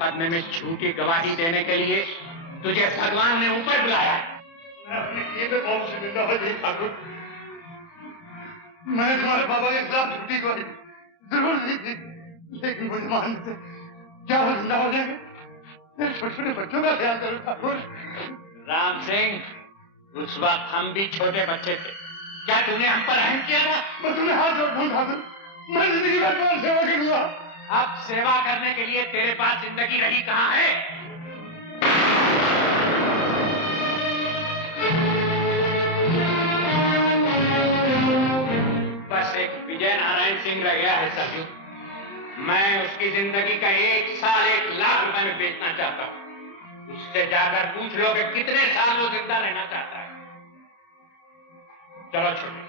मुकदमे में झूठी गवाही देने के लिए तुझे भगवान ने ऊपर बुलाया। मैं अपने किए पे बहुत शर्मिंदा हूं जी ठाकुर। मैंने तुम्हारे बाबा के खिलाफ झूठी गवाही जरूर दी थी, लेकिन मुझे मानने से क्या वो जिंदा हो जाएंगे? छोटे छोटे बच्चों का ख्याल करो ठाकुर। राम सिंह, उस वक्त हम भी छोटे बच्चे थे, क्या तूने हम पर रहम किया था? मैं तुम्हें हाथ जोड़ता हूं ठाकुर, मैं जिंदगी भर तुम्हारी सेवा करूंगा। अब सेवा करने के लिए तेरे पास जिंदगी रही कहां है? बस एक विजय नारायण सिंह रह गया है सरजू। मैं उसकी जिंदगी का 1 साल 1 लाख रुपए में बेचना चाहता हूं। उससे जाकर पूछ लो कि कितने साल वो जिंदा रहना चाहता है। चलो छोटे।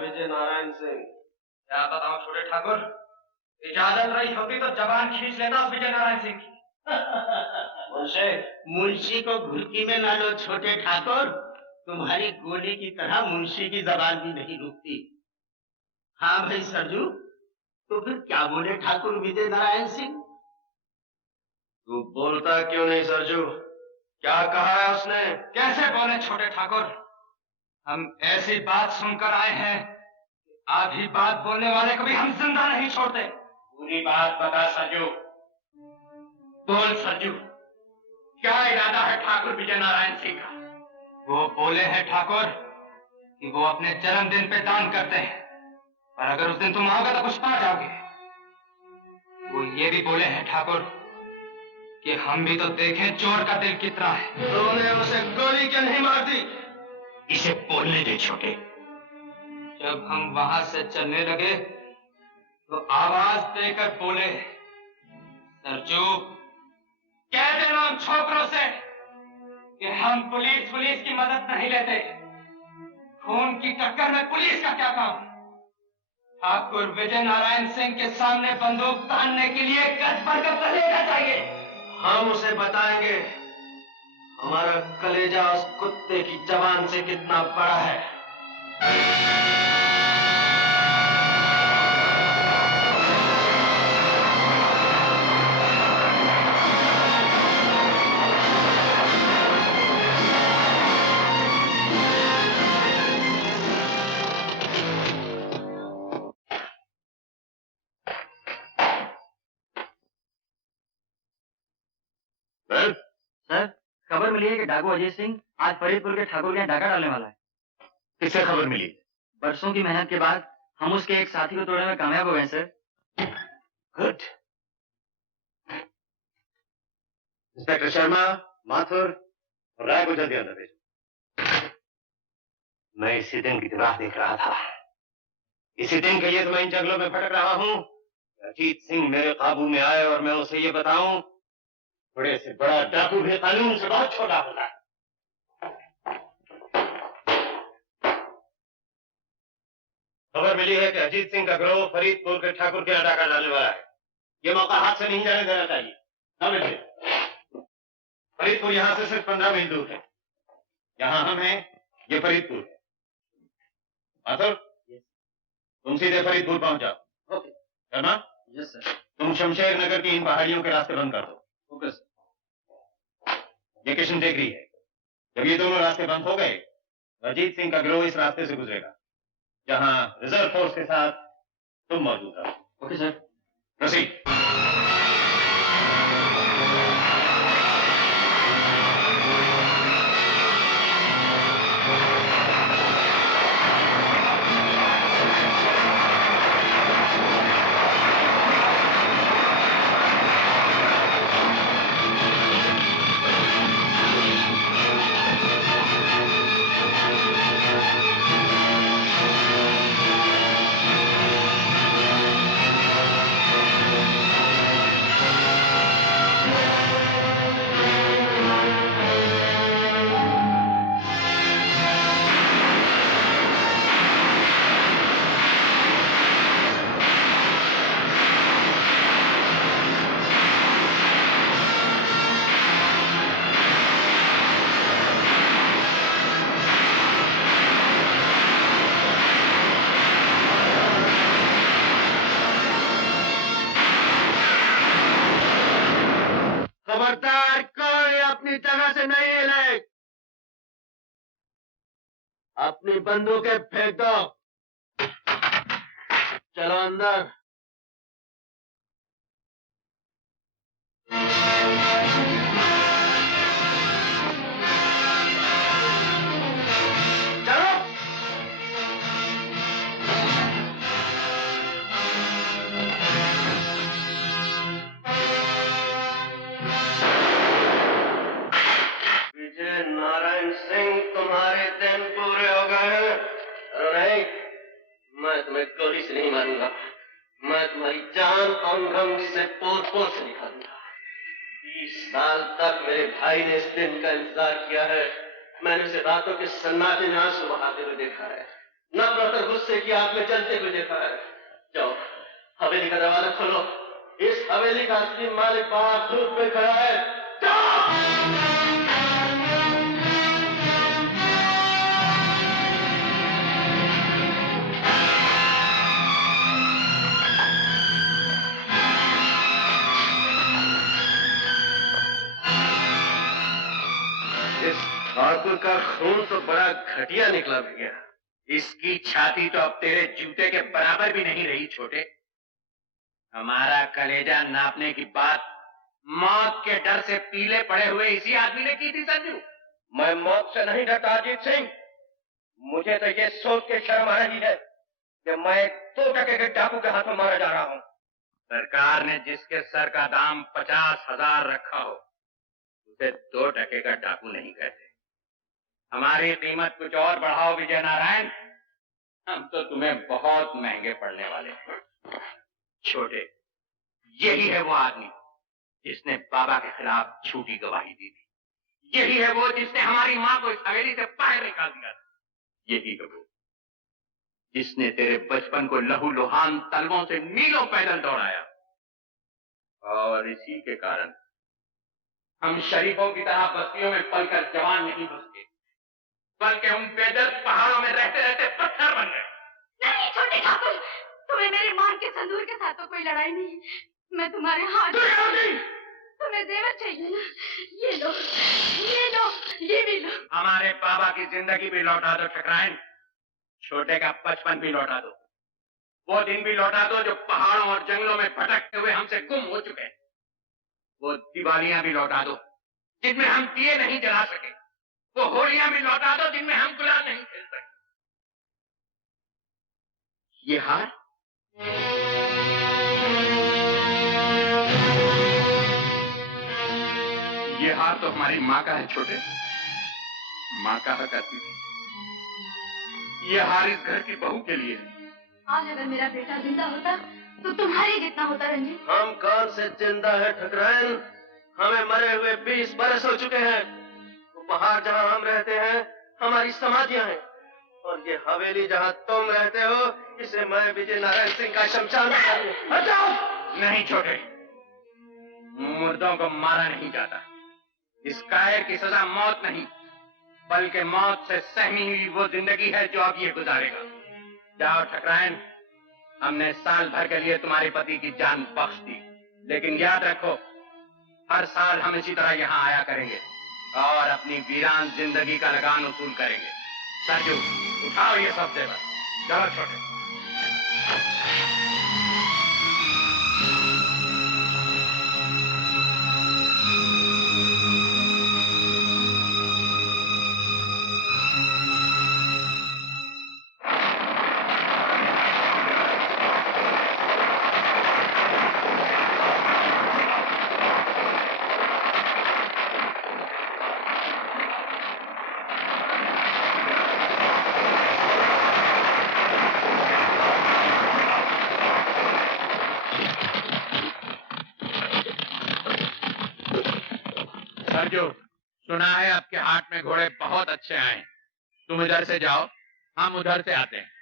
विजय नारायण सिंह। क्या बताऊं छोटे ठाकुर, इजाजत रही होती तो जबान खींच लेता विजय नारायण सिंह की। मुंशी को घुड़की में ना लो छोटे ठाकुर, तुम्हारी गोली की तरह मुंशी की जबान भी नहीं रुकती। हाँ भाई सरजू, तो फिर क्या बोले ठाकुर विजय नारायण सिंह? तू बोलता क्यों नहीं सरजू? क्या कहा है उसने? कैसे बोले छोटे ठाकुर? हम ऐसी बात सुनकर आए हैं, आधी बात बोलने वाले को भी हम जिंदा नहीं छोड़ते। पूरी बात बता सरजू, बोल सरजू, क्या इरादा है ठाकुर विजय नारायण सिंह का? वो बोले हैं ठाकुर कि वो अपने जन्मदिन पे दान करते हैं, और अगर उस दिन तुम आओगे तो कुछ पा जाओगे। वो ये भी बोले हैं ठाकुर कि हम भी तो देखें चोर का दिल कितना है। तूने उसे गोली क्यों नहीं मार दी? इसे बोलने दे छोटे। जब हम वहां से चलने लगे तो आवाज देकर बोले, सरजू कह देना उन छोकरों से कि हम पुलिस की मदद नहीं लेते। खून की टक्कर में पुलिस का क्या काम? ठाकुर विजय नारायण सिंह के सामने बंदूक तानने के लिए गज भरकर कलेजा चाहिए। हम उसे बताएंगे हमारा कलेजा उस कुत्ते की जबान से कितना बड़ा है। मिली है कि डाकू अजीत सिंह आज फरीदपुर के ठाकुर के यहाँ डाका डालने वाला है। किससे खबर मिली? बरसों की मेहनत के बाद हम उसके एक साथी को तोड़ने में कामयाब हो गए sir. Good. Inspector Sharma, Mathur और राय को जल्दी अंदर भेजो। मैं इसी दिन की राह देख रहा था। इसी दिन के लिए तो मैं इन जंगलों में भटक रहा हूं। अजीत सिंह मेरे काबू में आए और मैं उसे ये बताऊं, बड़े से बड़ा डाकू भी कानून से बहुत छोटा होता है। खबर मिली है कि अजीत सिंह का गिरोह फरीदपुर के ठाकुर के यहाँ डाका डालने वाला है। ये मौका हाथ से नहीं जाने देना चाहिए। समझे? फरीदपुर यहाँ से सिर्फ 15 मील दूर है। यहाँ हम हैं, ये फरीदपुर है। माथुर, तुम सीधे फरीदपुर पहुंच जाओ। ओके। शर्मा? Yes sir. तुम शमशेर नगर की इन पहाड़ियों के रास्ते बंद कर दो। Okay sir. ये किशन टेकरी है। जब ये दोनों रास्ते बंद हो गए, तो अजीत सिंह का गिरोह इस रास्ते से गुजरेगा, जहां रिजर्व फोर्स के साथ तुम मौजूद रहो। Okay sir. प्रोसीड। खबरदार, कोई अपनी जगह से नहीं हिले। अपनी बंदूकें फेंक दो। चलो अंदर। चलो। विजय नारायण सिंह, तुम्हारे दिन पूरे हो गए हैं। नहीं, मैं तुम्हें गोली से नहीं मारूंगा। मैं तुम्हारी जान अंग से पोर से निकालूंगा। 20 साल तक मेरे भाई ने इस दिन का इंतजार किया है। मैंने उसे रातों के सन्नाटे में आंसू बहाते हुए देखा है, नफरत और गुस्से की आग में जलते हुए देखा है। जाओ, हवेली का दरवाजा खोलो। इस हवेली का असली मालिक बाहर धूप में खड़ा है। जाओ। इस ठाकुर का खून तो बड़ा घटिया निकला भैया। इसकी छाती तो अब तेरे जूते के बराबर भी नहीं रही छोटे। हमारा कलेजा नापने की बात मौत के डर से पीले पड़े हुए इसी आदमी ने की थी संजू। मैं मौत से नहीं डरता अजीत सिंह। मुझे तो ये सोच के शर्म आ रही है कि मैं 2 टके के डाकू के हाथों मारा जा रहा हूँ। सरकार ने जिसके सर का दाम 50,000 रखा हो, उसे 2 टके का डाकू नहीं कहते। हमारी कीमत कुछ और बढ़ाओ विजय नारायण, हम तो तुम्हें बहुत महंगे पड़ने वाले हैं। छोटे, यही है वो आदमी जिसने बाबा के खिलाफ झूठी गवाही दी थी। यही है वो जिसने हमारी माँ को इस हवेली से बाहर निकाल दिया था। यही है वो जिसने तेरे बचपन को लहू लुहान तलवों से मीलों पैदल दौड़ाया। और इसी के कारण हम शरीफों की तरह बस्तियों में पलकर जवान नहीं हो सके, बल्कि हम बेदर्द पहाड़ों में रहते रहते पत्थर बन गए। नहीं छोटे ठाकुर, तुम्हें मेरे मां के संदूर के साथ तो कोई लड़ाई नहीं। मैं तुम्हारे हाथ। तुम्हें जेवर चाहिए ना? ये लो, ये लो, ये भी लो। हमारे बाबा की जिंदगी भी लौटा दो ठकराइन, छोटे का बचपन भी लौटा दो, वो दिन भी लौटा दो जो पहाड़ों और जंगलों में भटकते हुए हमसे गुम हो चुके हैं। वो दिवालियां भी लौटा दो जिनमें हम दिए नहीं जला सके, वो होलियां भी लौटा दो जिनमें हम गुलाल नहीं खेल सके। ये हार तो हमारी माँ का है छोटे। माँ कहा करती थी ये हार इस घर की बहू के लिए है। आज अगर मेरा बेटा जिंदा होता तो तुम्हारे जितना होता रंजीत। हम कौन से जिंदा है ठकराइन? हमें मरे हुए 20 बरस हो चुके हैं। वो पहाड़ जहाँ हम रहते हैं हमारी समाधियां हैं, और ये हवेली जहाँ तुम रहते हो इसे मैं विजय नारायण सिंह का शमशान हटाओ। नहीं छोटे, मुर्दों को मारा नहीं जाता। इस कायर की सजा मौत नहीं, बल्कि मौत से सहमी हुई वो जिंदगी है जो अब ये गुजारेगा। जाओ ठकराइन, हमने साल भर के लिए तुम्हारे पति की जान बख्श दी, लेकिन याद रखो हर साल हम इसी तरह यहाँ आया करेंगे और अपनी वीरान जिंदगी का लगान वसूल करेंगे। सरजू, उठाओ ये सब जेवर। चलो छोटे। सुना है आपके हाट में घोड़े बहुत अच्छे आए। तुम इधर से जाओ, हम उधर से आते हैं।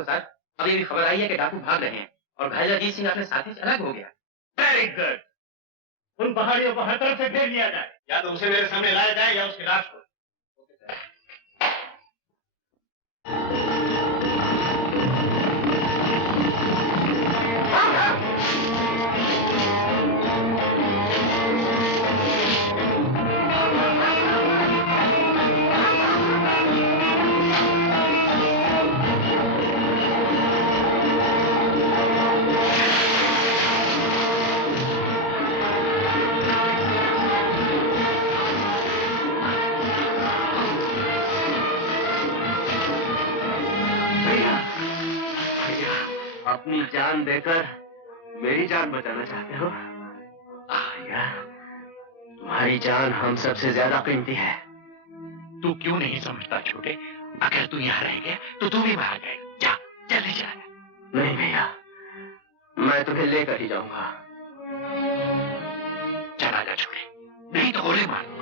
सर, अभी भी खबर आई है कि डाकू भाग रहे हैं और घायल अजीत सिंह अपने साथी से अलग हो गया। Very good. उन पहाड़ियों को हर तरफ से घेर लिया जाए, या तो उसे मेरे सामने लाया जाए या उसकी लाश को। अपनी जान देकर मेरी जान बचाना चाहते हो? यार, तुम्हारी जान हम सबसे ज्यादा कीमती है। तू क्यों नहीं समझता छोटे? अगर तू यहाँ रह गया तो तू भी बाहर जाएगा। जा, जल्दी जा। नहीं भैया, मैं तुम्हें लेकर ही जाऊंगा। चला जा छोटे, नहीं तो गोली मारूंगा।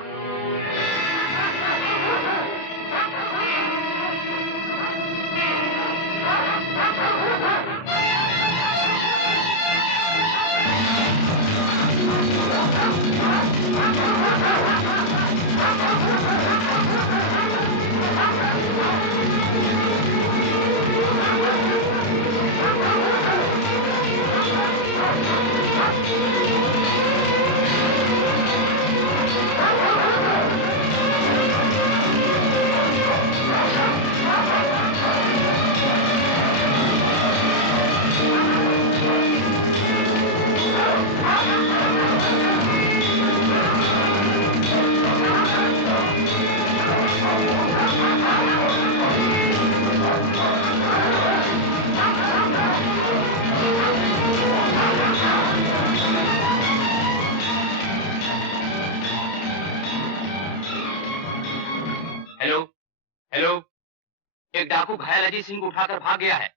एक डाकू घायल अजीत सिंह को उठाकर भाग गया है।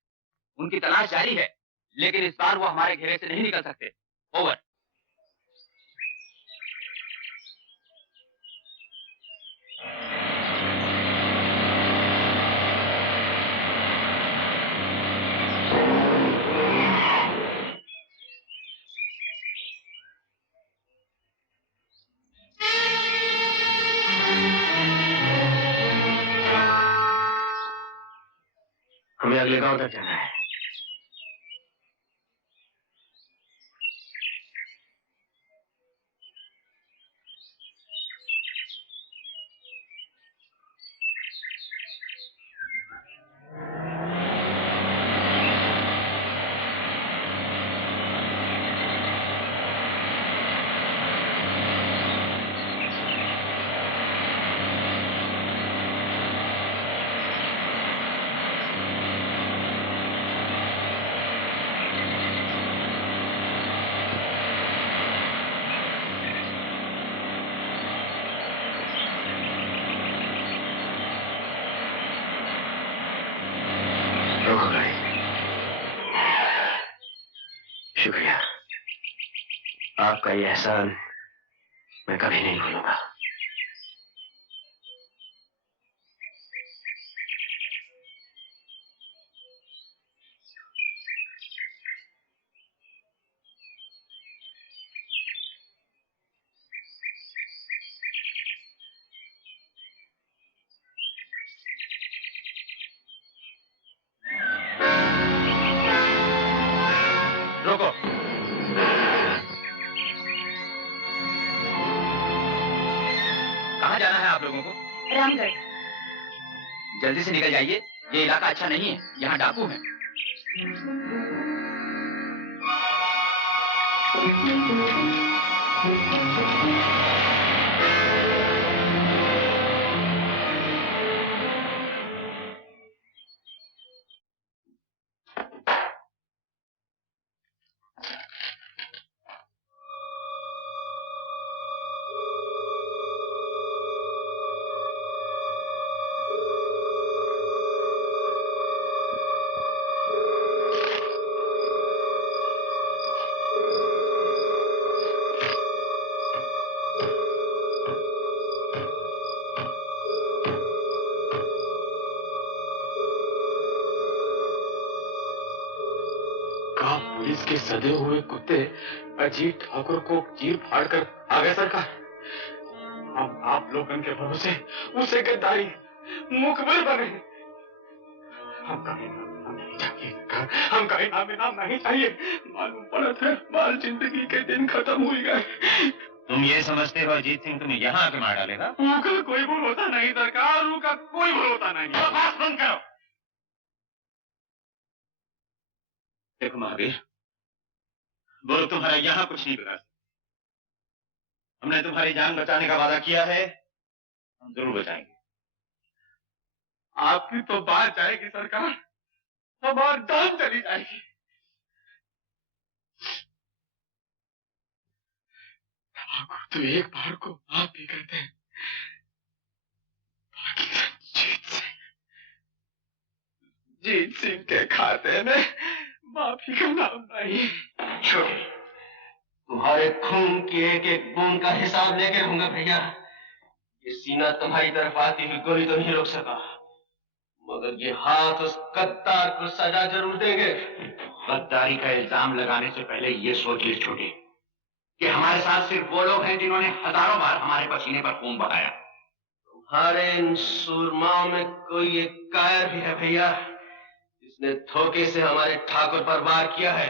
उनकी तलाश जारी है, लेकिन इस बार वो हमारे घेरे से नहीं निकल सकते। ओवर। हमें अगले गांव तक जाना है। शुक्रिया, आपका ये एहसान मैं कभी नहीं भूलूंगा। रोको। कहाँ जाना है आप लोगों को? रामगढ़। जल्दी से निकल जाइए, ये इलाका अच्छा नहीं है, यहाँ डाकू हैं। पुलिस के सदे हुए कुत्ते अजीत ठाकुर को चीर फाड़ कर आ गए सरकार। हम आप लोगों के भरोसे उसे गद्दारी मुखबिर बने। हमका इनाम नहीं चाहिए सरकार, हमका इनाम नहीं चाहिए। मालूम पड़ता है बाल जिंदगी के दिन खत्म हो गए। तुम ये समझते हो अजीत सिंह तुम्हें यहाँ आके मार डालेगा? उनका कोई भरोसा नहीं सरकार, उनका कोई भरोसा नहीं। बात बंद करो। देखो महावीर, वो लोग तुम्हारा यहाँ कुछ नहीं बिगाड़ सकते। हमने तुम्हारी जान बचाने का वादा किया है, हम जरूर बचाएंगे। आपकी तो बात जाएगी सरकार, हमारी जान चली जाएगी। तो एक बार को माफ भी करते हैं, जीत सिंह के खाते में माफी का नाम नहीं। छोटे, तुम्हारे खून की एक एक बूंद का हिसाब लेके रहूंगा भैया। ये सीना तुम्हारी तरफ आती हुई गोली तो नहीं रोक सका, मगर ये हाथ उस गद्दार को सजा जरूर देंगे। गद्दारी का इल्जाम लगाने से पहले ये सोच ले छोटे कि हमारे साथ सिर्फ वो लोग हैं जिन्होंने हजारों बार हमारे पसीने पर खून बहाया। तुम्हारे इन सूरमाओं में कोई एक कायर भी है भैया, जिसने धोखे से हमारे ठाकुर पर वार किया है,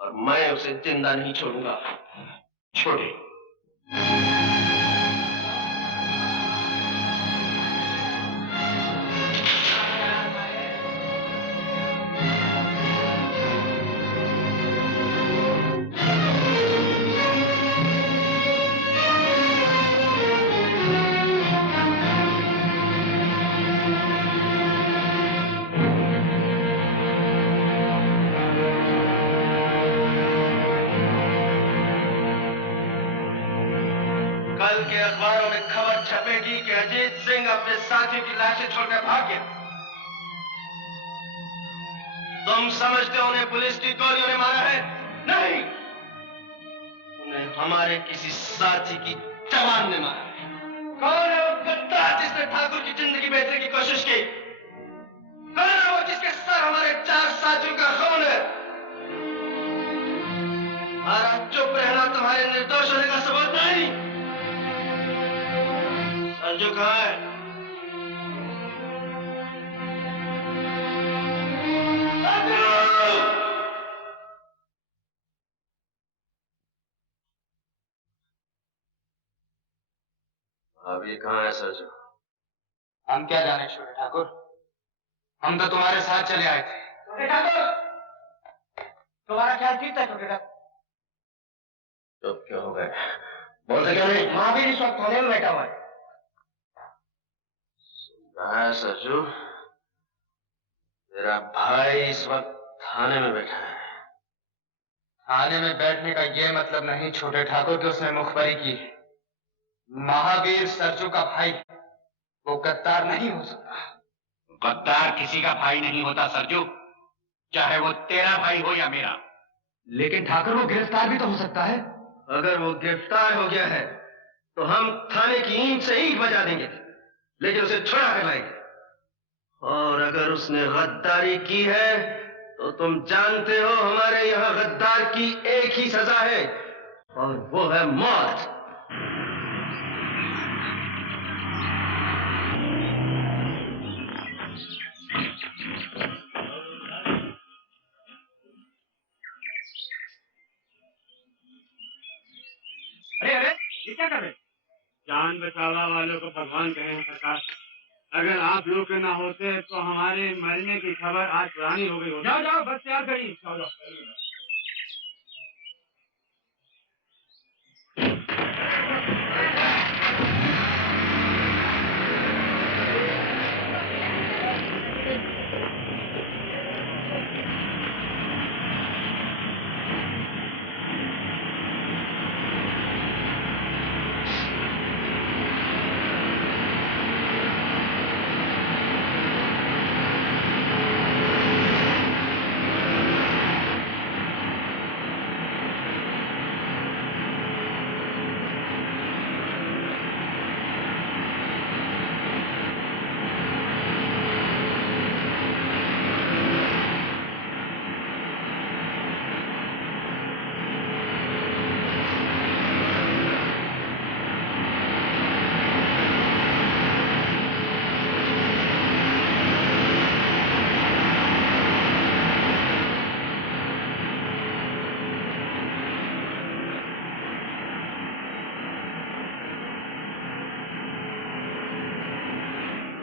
और मैं उसे जिंदा नहीं छोड़ूंगा। छोटे, कल के अखबारों में खबर छपेगी कि अजीत सिंह अपने साथियों की लाशें छोड़कर भाग गया। तुम समझते हो उन्हें पुलिस की गोलियों ने मारा है? नहीं, उन्हें हमारे किसी साथी की जवान ने मारा है। कौन है वो गद्दार जिसने ठाकुर की जिंदगी बेचने की कोशिश की? कौन है वो जिसके सर हमारे 4 साथियों का खून है? हमारा चुप रहना तुम्हारे निर्दोष होने का सबूत नहीं। संजू कहाँ है? अब ये कहाँ है सरजू? हम क्या जाने छोटे ठाकुर, हम तो तुम्हारे साथ चले आए थे। छोटे ठाकुर, तुम्हारा ख्याल ठीक था छोटे ठाकुर। तो क्या हो गया? बोलते क्यों नहीं? महावीर इस वक्त थाने में बैठा हुआ है। कहाँ है सरजू? तेरा भाई इस वक्त थाने में बैठा है। थाने में बैठने का ये मतलब नहीं छोटे ठाकुर कि उसने मुखबरी की। महावीर सरजू का भाई, वो गद्दार नहीं हो सकता। गद्दार किसी का भाई नहीं होता सरजू, चाहे वो तेरा भाई हो या मेरा। लेकिन ठाकुर वो गिरफ्तार भी तो हो सकता है। अगर वो गिरफ्तार हो गया है तो हम थाने की ईंट से ईंट बजा देंगे, लेकिन उसे छुड़ा कर लाएंगे। और अगर उसने गद्दारी की है तो तुम जानते हो हमारे यहाँ गद्दार की एक ही सजा है, और वो है मौत। अरे अरे, ये क्या कर रहे? जान बचावा वालों को भगवान कहें सरकार। अगर आप लोग के ना होते तो हमारे मरने की खबर आज पुरानी हो गई होती। जाओ जाओ, बस तैयार करिए। जाओ जाओ।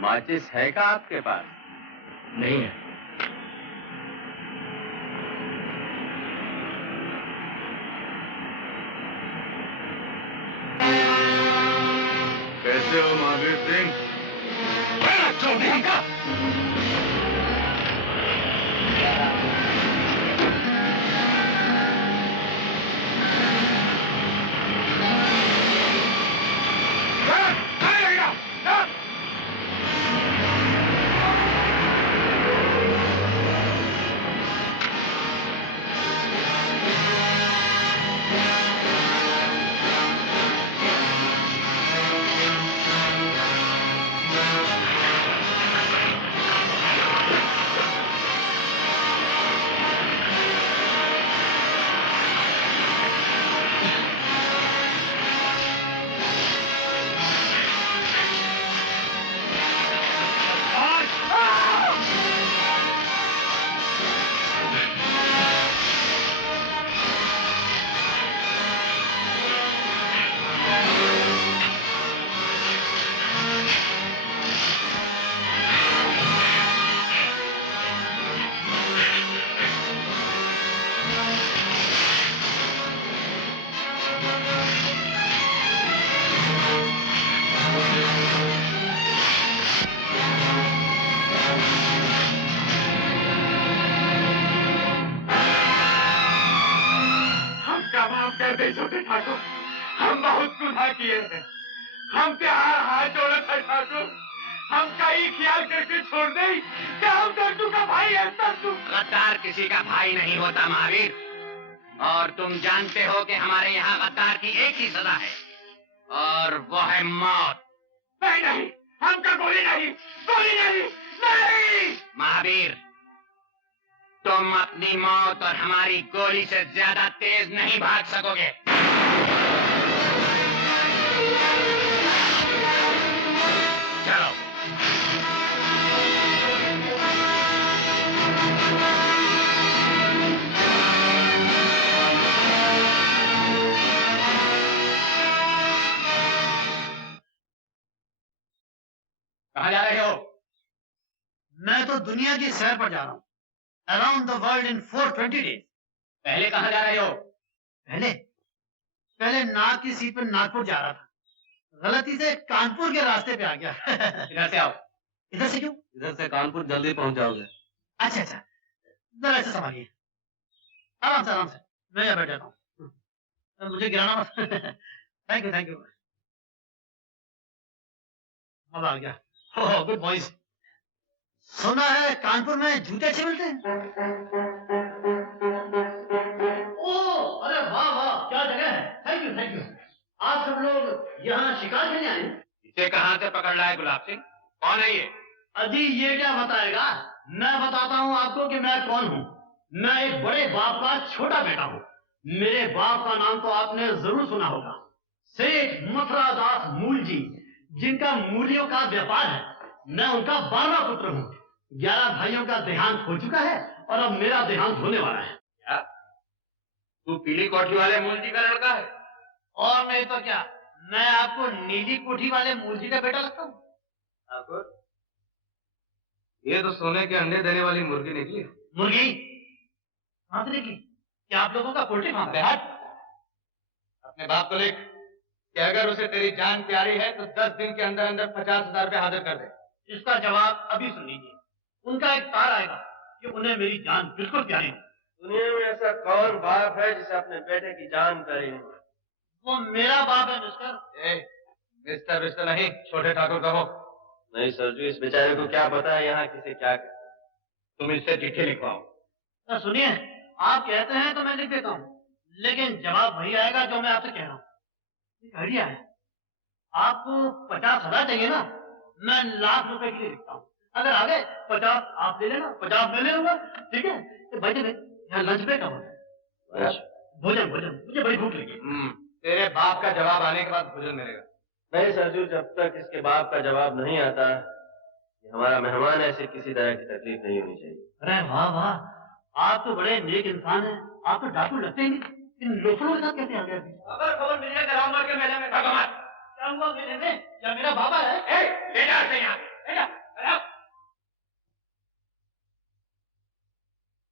माचिस है क्या आपके पास? नहीं है। कैसे हो महावीर सिंह? कर दे छोटे ठाकुर, हम बहुत गुनाह किए हैं, हम त्योहार हाथ जोड़े थे ठाकुर, हम कहीं ख्याल करके छोड़ दे कि हम सरजू का भाई है। सरजू गद्दार किसी का भाई नहीं होता महावीर, और तुम जानते हो कि हमारे यहाँ गद्दार की एक ही सजा है और वो है मौत। नहीं नहीं, हमका गोली नहीं, गोली नहीं, नहीं। महावीर, तुम अपनी मौत और हमारी गोली से ज्यादा तेज नहीं भाग सकोगे। चलो। कहाँ जा रहे हो? मैं तो दुनिया की सैर पर जा रहा हूँ। Around the world in 420 days. पहले कहाँ जा रहे हो? पहले नाग की सीट पर नागपुर जा रहा था, गलती से कानपुर के रास्ते पे आ गया। इधर से आओ। इधर से क्यों? इधर से कानपुर जल्दी पहुंच जाओगे। अच्छा अच्छा, जरा ऐसे संभालिए, आराम से मैं यहाँ बैठा हूँ, मुझे गिराना मत। Thank you. अब आ गया। Oh good boys. सुना है कानपुर में जूते अच्छे मिलते हैं। ओह अरे वाह, क्या जगह है। Thank you. आप सब लोग यहाँ शिकार खेलने आए? इसे कहाँ से पकड़ लाए गुलाब सिंह? कौन है ये? अजी ये क्या बताएगा, मैं बताता हूँ आपको कि मैं कौन हूँ। मैं एक बड़े बाप का छोटा बेटा हूँ। मेरे बाप का नाम तो आपने जरूर सुना होगा, सेठ मथुरादास मूल जी, जिनका मूलियों का व्यापार है। मैं उनका 12वां पुत्र हूँ। 11 भाइयों का देहांत हो चुका है और अब मेरा देहांत होने वाला है। क्या? तू पीली कोठी वाले मूल जी का लड़का है? और नहीं तो क्या, मैं आपको नीली कोठी वाले मूल जी का बेटा लगता हूँ। ठाकुर, ये तो सोने के अंडे देने वाली मुर्गी निकली। मुर्गी कहाँ से निकली? क्या आप लोगों का पोल्ट्री फार्म है? अपने बाप को लिख कि अगर उसे तेरी जान प्यारी है तो 10 दिन के अंदर अंदर 50,000 रुपए हाजिर कर दे। इसका जवाब अभी सुन लीजिए। उनका एक तार आएगा कि उन्हें मेरी जान बिल्कुल प्यारी है। दुनिया में ऐसा कौन बाप है जिसे अपने बेटे की जान प्यारी नहीं? वो मेरा बाप है मिस्टर। मिस्टर नहीं, छोटे ठाकुर कहो। नहीं सरजू, इस बेचारे को क्या पता है यहाँ किसे क्या कहते हैं। तुम इससे चिट्ठी लिखवाओ। सुनिए, आप कहते हैं तो मैं लिख देता हूँ, लेकिन जवाब वही आएगा जो मैं आपसे कह रहा हूँ। एक आइडिया है, आपको 50,000 चाहिए ना, मैं लाख रुपए के लिए लिखता हूँ। अगर आ गए 50 आप ले लेना, 50 मैं ले लूंगा। ठीक है? तो भाई यहाँ लंच ब्रेक होगा। भोजन मुझे बड़ी भूख लगी। तेरे बाप का जवाब आने के बाद भोजन मिलेगा। नहीं सरजू, जब तक इसके बाप का जवाब नहीं आता, हमारा मेहमान ऐसे किसी तरह की तकलीफ नहीं होनी चाहिए। अरे वाह, आप तो बड़े नेक इंसान हैं। आप तो डाकू लगते ही नहीं। इन लोफरों के साथ कैसे आ गए? खबर मिल जाए रामगढ़ के मेले में। क्या हुआ मेले में? क्या मेरा बाबा है? ले जा इसे यहाँ से। ले जा।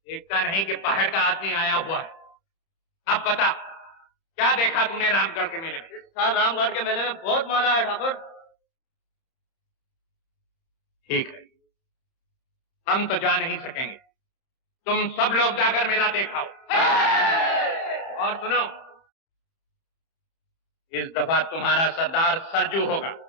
देखता नहीं कि पहाड़ का आदमी आया हुआ है। अब बता, क्या देखा तूने रामगढ़ के मेले में? इस साल रामगढ़ के मेले में बहुत माला है ठाकुर। ठीक है, हम तो जा नहीं सकेंगे, तुम सब लोग जाकर मेला देखाओ। और सुनो, इस दफा तुम्हारा सरदार सरजू होगा।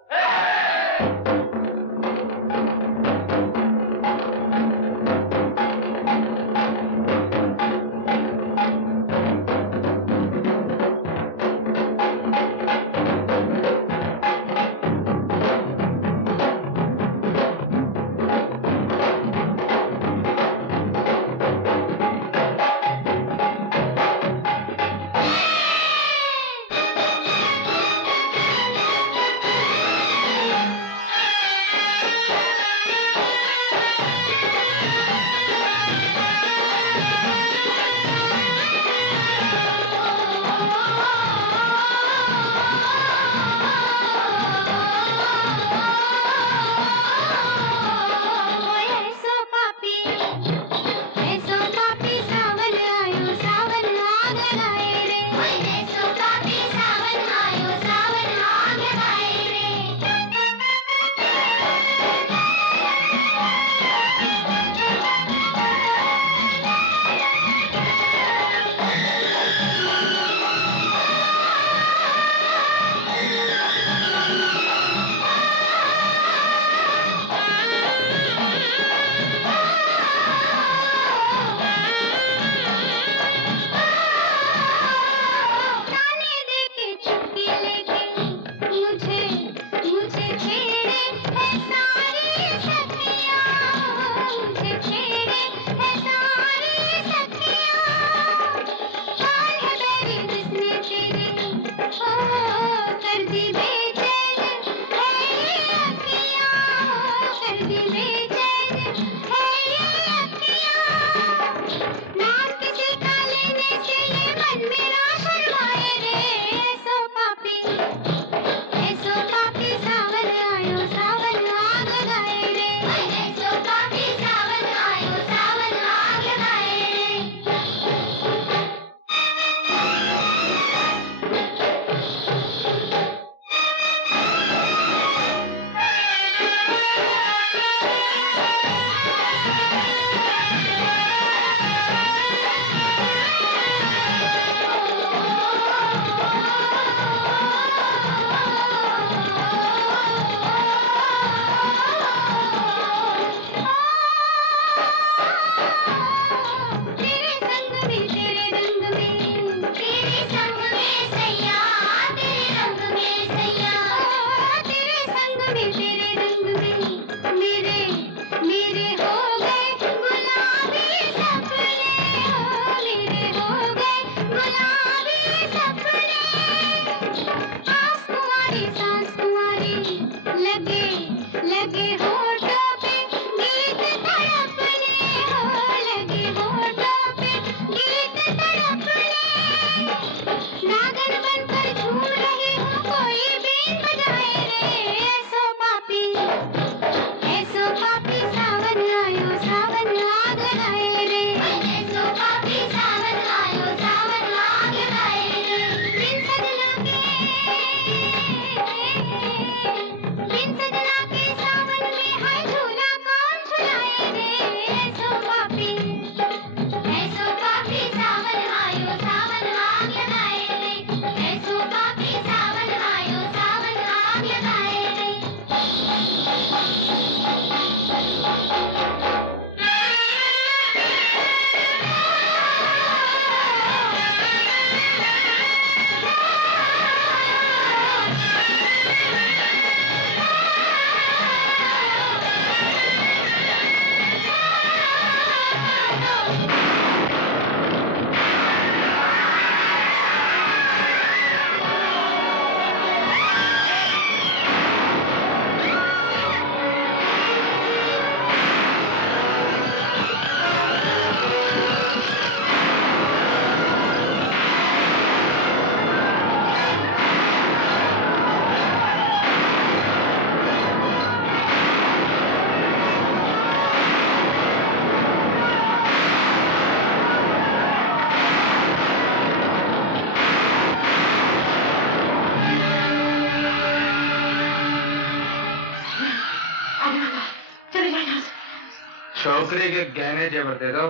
छोकरी के गहने जेवर दे दो,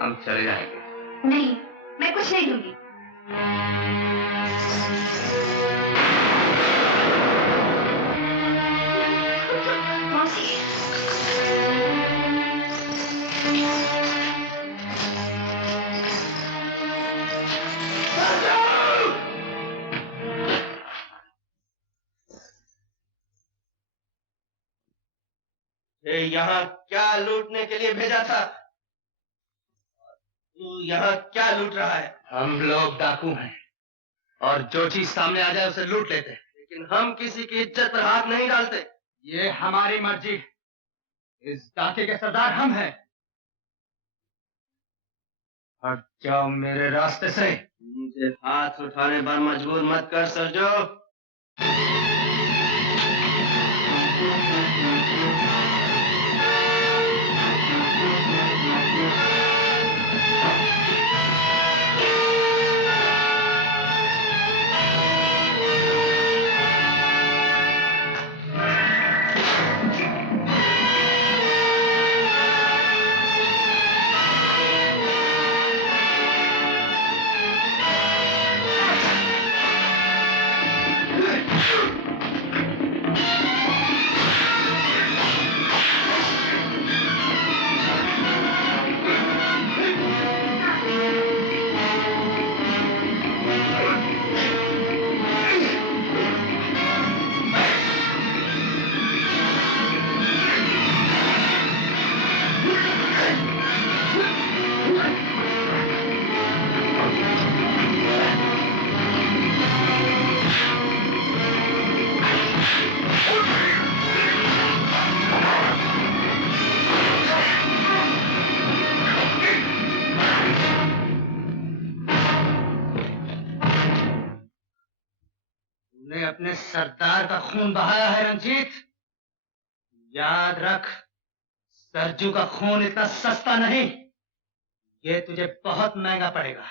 हम चले जाएंगे। नहीं, मैं कुछ नहीं दूंगी। मौसी, ये यहाँ क्या लूटने के लिए भेजा था? तू यहाँ क्या लूट रहा है? हम लोग डाकू हैं और जो चीज सामने आ जाए उसे लूट लेते हैं। लेकिन हम किसी की इज्जत पर हाथ नहीं डालते। ये हमारी मर्जी। इस डाके के सरदार हम हैं। हट जाओ मेरे रास्ते से। मुझे हाथ उठाने पर मजबूर मत कर सरजो। अपने सरदार का खून बहाया है रंजीत। याद रख, सरजू का खून इतना सस्ता नहीं, ये तुझे बहुत महंगा पड़ेगा।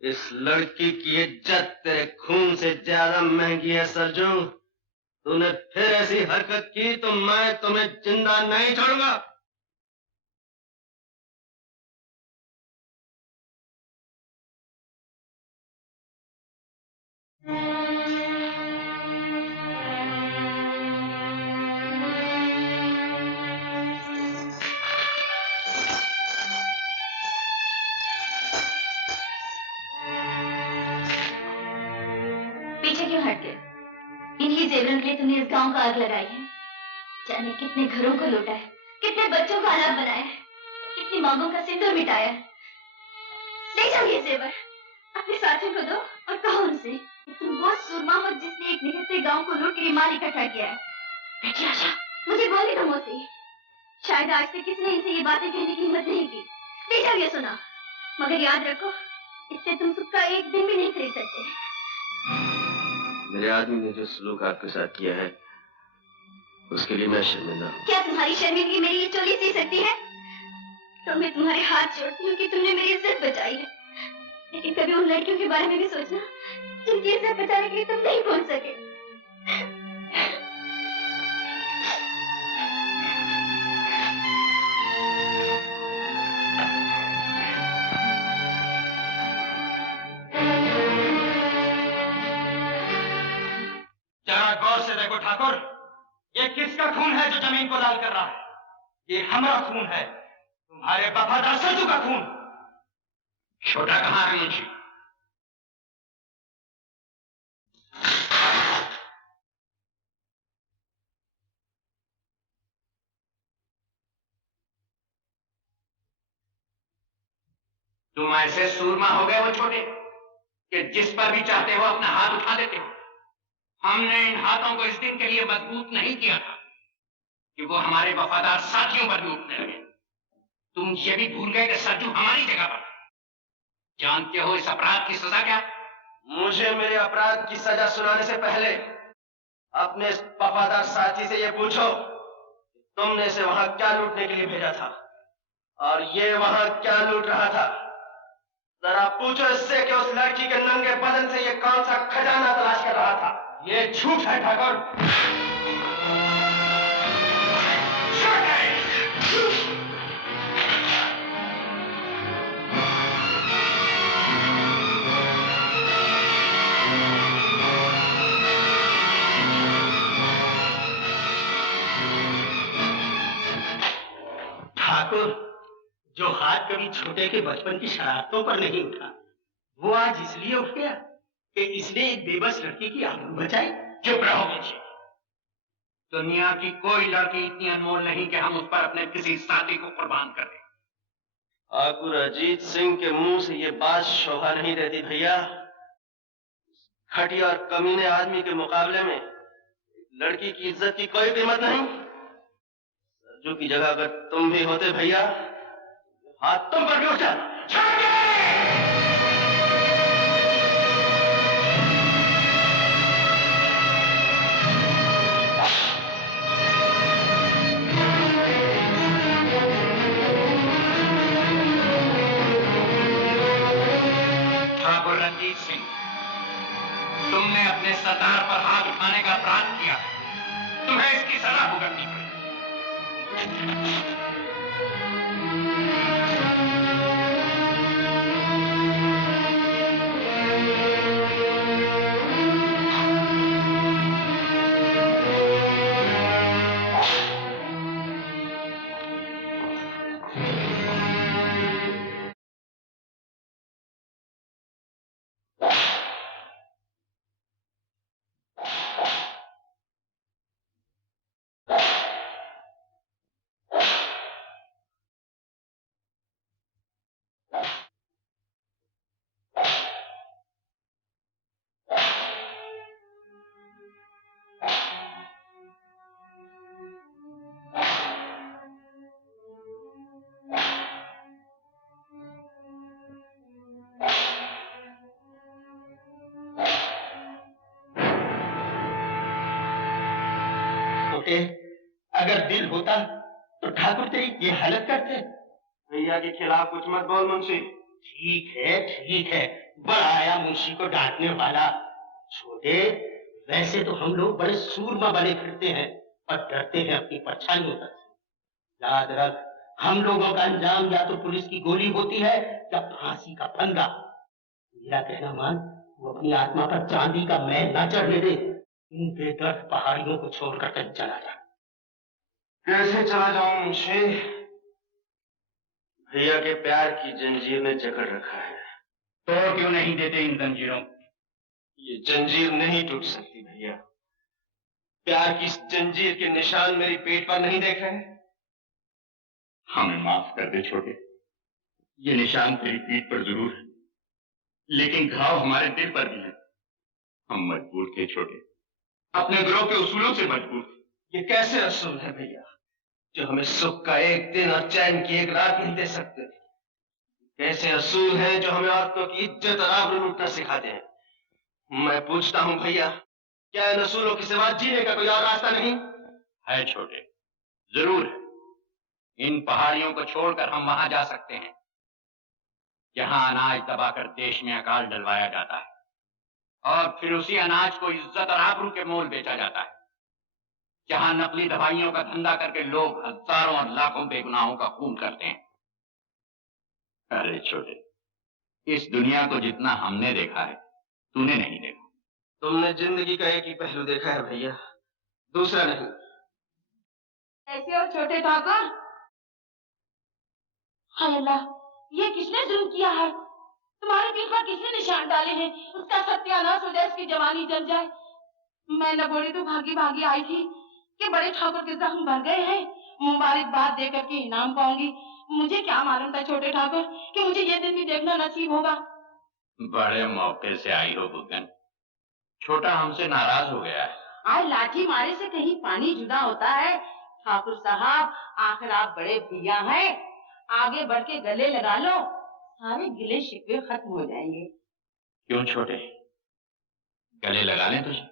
इस लड़की की इज्जत तेरे खून से ज्यादा महंगी है सरजू। तूने फिर ऐसी हरकत की तो मैं तुम्हें जिंदा नहीं छोड़ूंगा। पीछे क्यों हट गए? इन्हीं जेवरों के लिए तुमने इस गांव का आग लगाई है। जाने कितने घरों को लूटा है, कितने बच्चों को अनाथ बनाया है, कितनी मांगों का सिंदूर मिटाया है। ले जाओ ये जेवर, अपने साथियों को दो और कहो उनसे तुम बहुत सूरमा हो जिसने एक निहत्थे गांव को लूट कर माल इकट्ठा किया है। बेटी आशा, मुझे बोलने दो मौसी। शायद आज तक किसी ने इनसे ये बातें कहने की हिम्मत नहीं की। ले जाओ ये सुना, मगर याद रखो इससे तुम सुख का एक दिन भी नहीं खरीद सकते। मेरे आदमी ने जो सलूक आपके साथ किया है उसके लिए मैं शर्मिंदा हूँ। क्या तुम्हारी शर्मिंदगी मेरी ये चोली सी सकती है? तो मैं तुम्हारे हाथ जोड़ती हूँ कि तुमने मेरी इज्जत बचाई है, लेकिन कभी उन लड़कियों के बारे में भी सोचना जिनकी इज्जत बचाने के लिए तुम नहीं पहुंच सके। जरा गौर से देखो ठाकुर, ये किसका खून है जो जमीन को लाल कर रहा है? ये हमारा खून है, तुम्हारे वफादार सरजू का खून। छोटा कहाँ है मुंशी? तुम ऐसे सूरमा हो गए हो छोटे कि जिस पर भी चाहते हो अपना हाथ उठा देते हो। हमने इन हाथों को इस दिन के लिए मजबूत नहीं किया था कि वो हमारे वफादार साथियों पर भी उठने लगे। तुम ये भी भूल गए कि सरजू हमारी जगह पर। जानते हो इस अपराध की सजा क्या? मुझे मेरे अपराध की सजा सुनाने से पहले अपने इस वफादार साथी से ये पूछो तुमने इसे वहां क्या लूटने के लिए भेजा था और ये वहां क्या लूट रहा था। जरा पूछो इससे कि उस लड़की के नंगे बदन से ये कौन सा खजाना तलाश कर रहा था। ये झूठ है ठाकुर। ठाकुर, जो हाथ कभी छोटे के बचपन की शरारतों पर नहीं उठा, वो आज इसलिए उठ गया कि इसने एक बेबस लड़की की आबरू बचाई। चुप रहो मुंशी। दुनिया की कोई लड़की इतनी अनमोल नहीं कि हम उस पर अपने किसी साथी को कुर्बान कर दें। ठाकुर अजीत सिंह के मुंह से ये बात शोभा नहीं देती भैया। घटिया और कमीने आदमी के मुकाबले में लड़की की इज्जत की कोई कीमत नहीं। सरजू की जगह अगर तुम भी होते भैया, हाथ तुम पर भी उठ जाता। ठाकुर रणजीत सिंह, तुमने अपने सरदार पर हाथ उठाने का अपराध किया है। तुम्हें इसकी सजा भुगतनी पड़ेगी। अगर दिल होता तो ठाकुर तेरी ये हालत करते। भैया के खिलाफ कुछ मत बोल मुंशी। ठीक है, बड़ा आया मुंशी को डांटने वाला। छोटे, वैसे तो हम लोग बड़े सूरमा बने फिरते हैं और डरते हैं अपनी परछाइयों तक। याद रख, हम लोगों का अंजाम या तो पुलिस की गोली होती है या फांसी का फंदा। मेरा कहना मान, वो अपनी आत्मा पर चांदी का मैल ना चढ़ने दे। इन बेदर्द पहाड़ियों को छोड़कर कहीं चला जा। कैसे चला जाऊं मुंशी? भैया के प्यार की जंजीर ने जकड़ रखा है। तोड़ क्यों नहीं देते इन जंजीरों? ये जंजीर नहीं टूट सकती भैया। प्यार की इस जंजीर के निशान मेरी पेट पर नहीं देख रहे? हमें माफ कर दे छोटे, ये निशान तेरी पीठ पर जरूर है, लेकिन घाव हमारे दिल पर भी है। हम मजबूर थे छोटे, अपने गिरोह के उसूलों से मजबूर थे। ये कैसे असूल है भैया, जो हमें सुख का एक दिन और चैन की एक रात नहीं दे सकते? कैसे असूल हैं जो हमें औरतों की इज्जत और आबरू लूटना सिखाते हैं? मैं पूछता हूं भैया, क्या इन असूलों के सिवा जीने का कोई और रास्ता नहीं है? छोटे, जरूर है। इन पहाड़ियों को छोड़कर हम वहां जा सकते हैं जहां अनाज दबाकर देश में अकाल डलवाया जाता है और फिर उसी अनाज को इज्जत और आबरू के मोल बेचा जाता है। जहां नकली दवाइयों का धंधा करके लोग हजारों और लाखों बेगुनाहों का खून करते हैं। अरे छोटे, इस दुनिया को जितना हमने देखा है, तूने नहीं देखा। तुमने जिंदगी का एक ही पहलू देखा है भैया, दूसरा नहीं। ऐसे और छोटे ठाकुर, हाय अल्लाह, ये किसने जुल्म किया है? तुम्हारे दिल पर किसने निशान डाले हैं? उसका सत्यानाश हो जाए, उसकी जवानी जल जाए। मैं नगोड़ी तो भागी भागी आई थी कि बड़े ठाकुर के जख्म भर गए हैं, मुबारकबाद देकर के इनाम पाऊंगी। मुझे क्या मालूम था छोटे ठाकुर कि मुझे ये दिन भी देखना नसीब होगा। बड़े मौके से आई हो बुगन। छोटा हमसे नाराज हो गया है। आज लाठी मारे से कहीं पानी जुदा होता है। ठाकुर साहब, आखिर आप बड़े भैया हैं, आगे बढ़ के गले लगा लो, सारे गिले शिकवे खत्म हो जाएंगे। क्यों छोटे, गले लगा लें तुझे?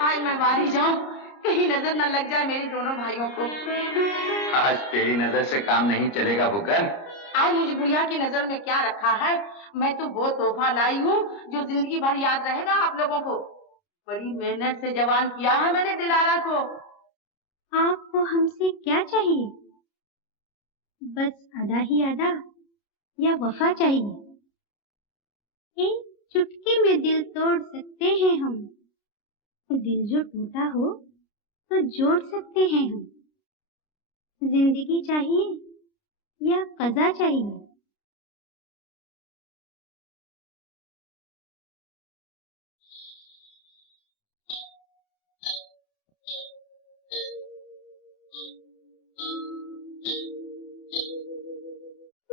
आज मैं मारी जाऊं, कहीं नजर न लग जाए मेरी दोनों भाइयों को। आज तेरी नजर से काम नहीं चलेगा बुकर। आज मुझे भैया की नजर में क्या रखा है? मैं तो वो तोहफा लाई हूँ जो जिंदगी भर याद रहेगा आप लोगों को। बड़ी मेहनत से जवान किया है मैंने दिलारा को। आपको हमसे क्या चाहिए? बस अदा ही अदा या वफा चाहिए? एक चुटकी में दिल तोड़ सकते हैं हम, दिल जो टूटा हो तो जोड़ सकते हैं हम। जिंदगी चाहिए या कज़ा चाहिए?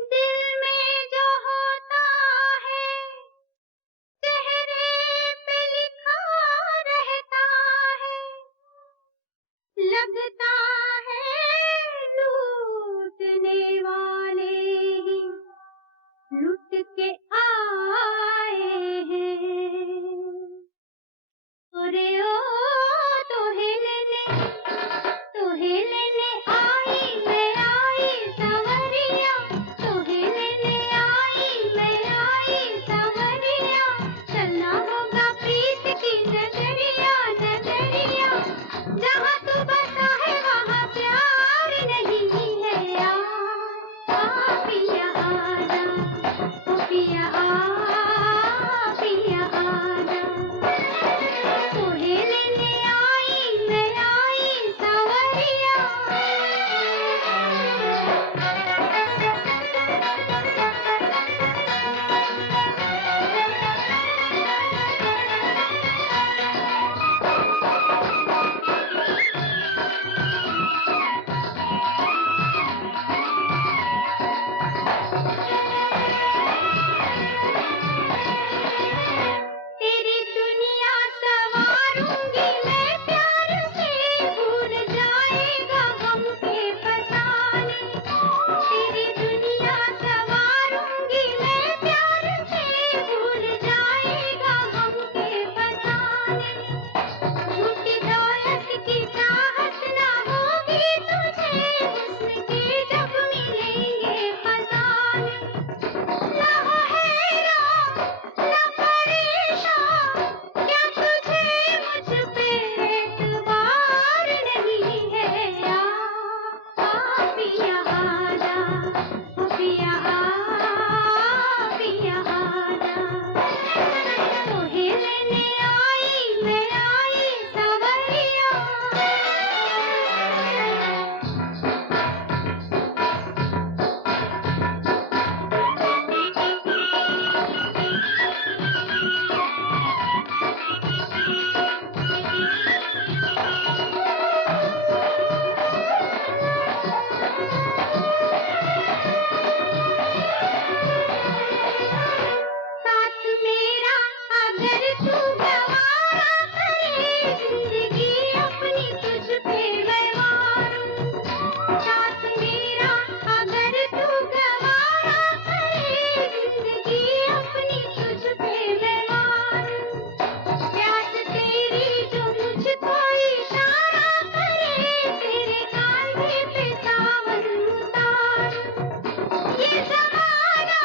दिल में जो होता है चेहरे पे लिखा रहता है, लगता है लूटने वाले ही लुट के आए हैं। अरे ओ तोहे लेने आई मैं आई सवरिया, तोहे लेने आई मैं आई सवरिया, चलना होगा प्रीत की नजरिया नजरिया, जहाँ तू बसा है वहाँ प्यार नहीं है यार। पिया आजा, ओ पिया पिया आजा, तोहे लेने आई मैं आई सवरिया। तेरी दुनिया संवारूंगी मैं प्यार से, भूल जाएगा गम के फसाने। तेरी दुनिया संवारूंगी मैं प्यार से, भूल जाएगा गम के फसाने। झूठी दौलत की चाहत ना होगी तुझे, हुस्न के जब मिलेंगे खजाने। ना हो हैरान ना परेशान, क्या तुझे मुझ पे एतबार नहीं है यार। पिया आजा, ओ पिया पिया आजा, तोहे लेने आई मैं आई सवरिया। साथ मेरा अगर तू गवारा करे, जिंदगी अपनी तुझ पे मैं मारूं। साथ मेरा अगर तू गवारा करे, जिंदगी अपनी तुझ पे मैं मारूं। प्यास तेरी जो मुझको इशारा करे, तेरे कांधे पे सावन उतारूं। ये जमाना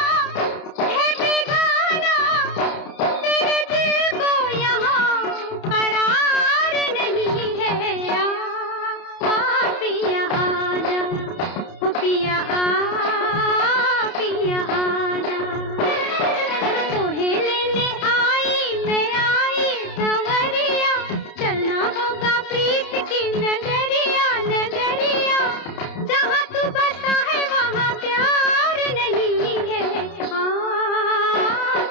है बेगाना, तेरे दिल को यहाँ करार नहीं है यार। पिया आजा, ओ पिया पिया आजा, तोहे लेने आई मैं आई सवरिया, चलना होगा प्रीत की नजरिया नजरिया, जहाँ तू बसा है वहाँ प्यार नहीं है।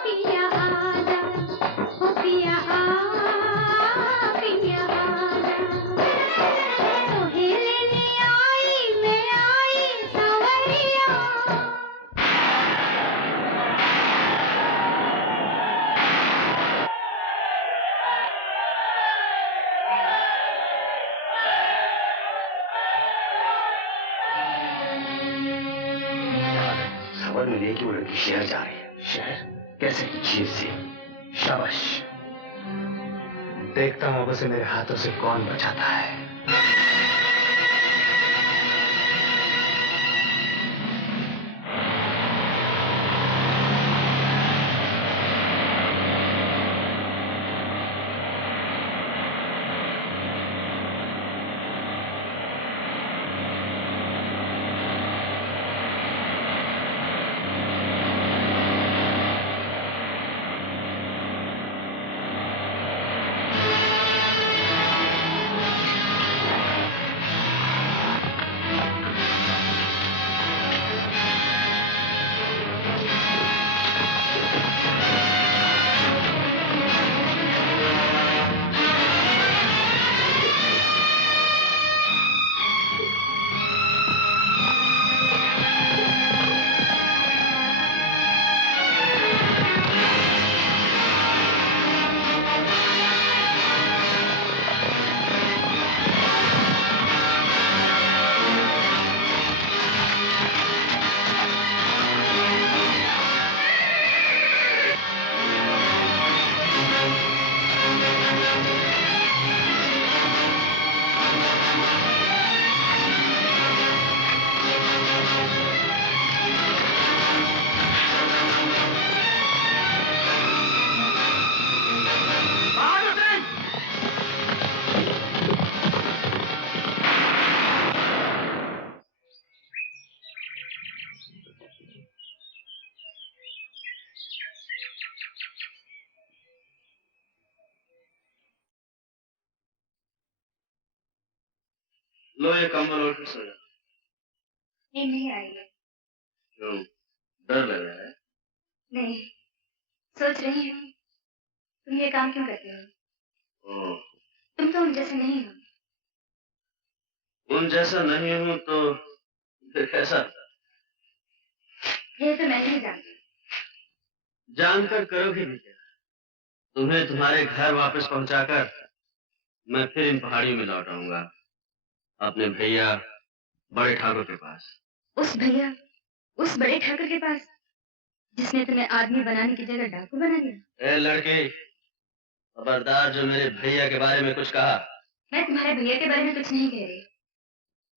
पिया आजा, ओ पिया पिया आजा, तोहे लेने आई मैं आई सवरिया। खबर मिली कि वो लड़की शहर जा रही है। शहर? कैसे? जीप से। शाबाश। देखता हूँ अब उसे मेरे हाथों से कौन बचाता है। लो ये कंबल ओढ़ के सो जा। नींद नहीं आ रही है। क्यों, डर लग रहा है? नहीं, सोच रही हूँ तुम ये काम क्यों करते हो। तुम तो उन जैसे नहीं हो। उन जैसा नहीं हूँ तो फिर कैसा? ये तो मैं नहीं जानती। जानकर करोगे भी क्या? तुम्हें तुम्हारे घर वापस पहुंचाकर मैं फिर इन पहाड़ियों में लौट आऊंगा, अपने भैया बड़े ठाकुर के पास। उस भैया, उस बड़े ठाकुर के पास जिसने तुम्हें आदमी बनाने की जगह डाकू बना दिया। ए लड़की, खबरदार जो मेरे भैया के बारे में कुछ कहा। मैं तुम्हारे भैया के बारे में कुछ नहीं कह रही,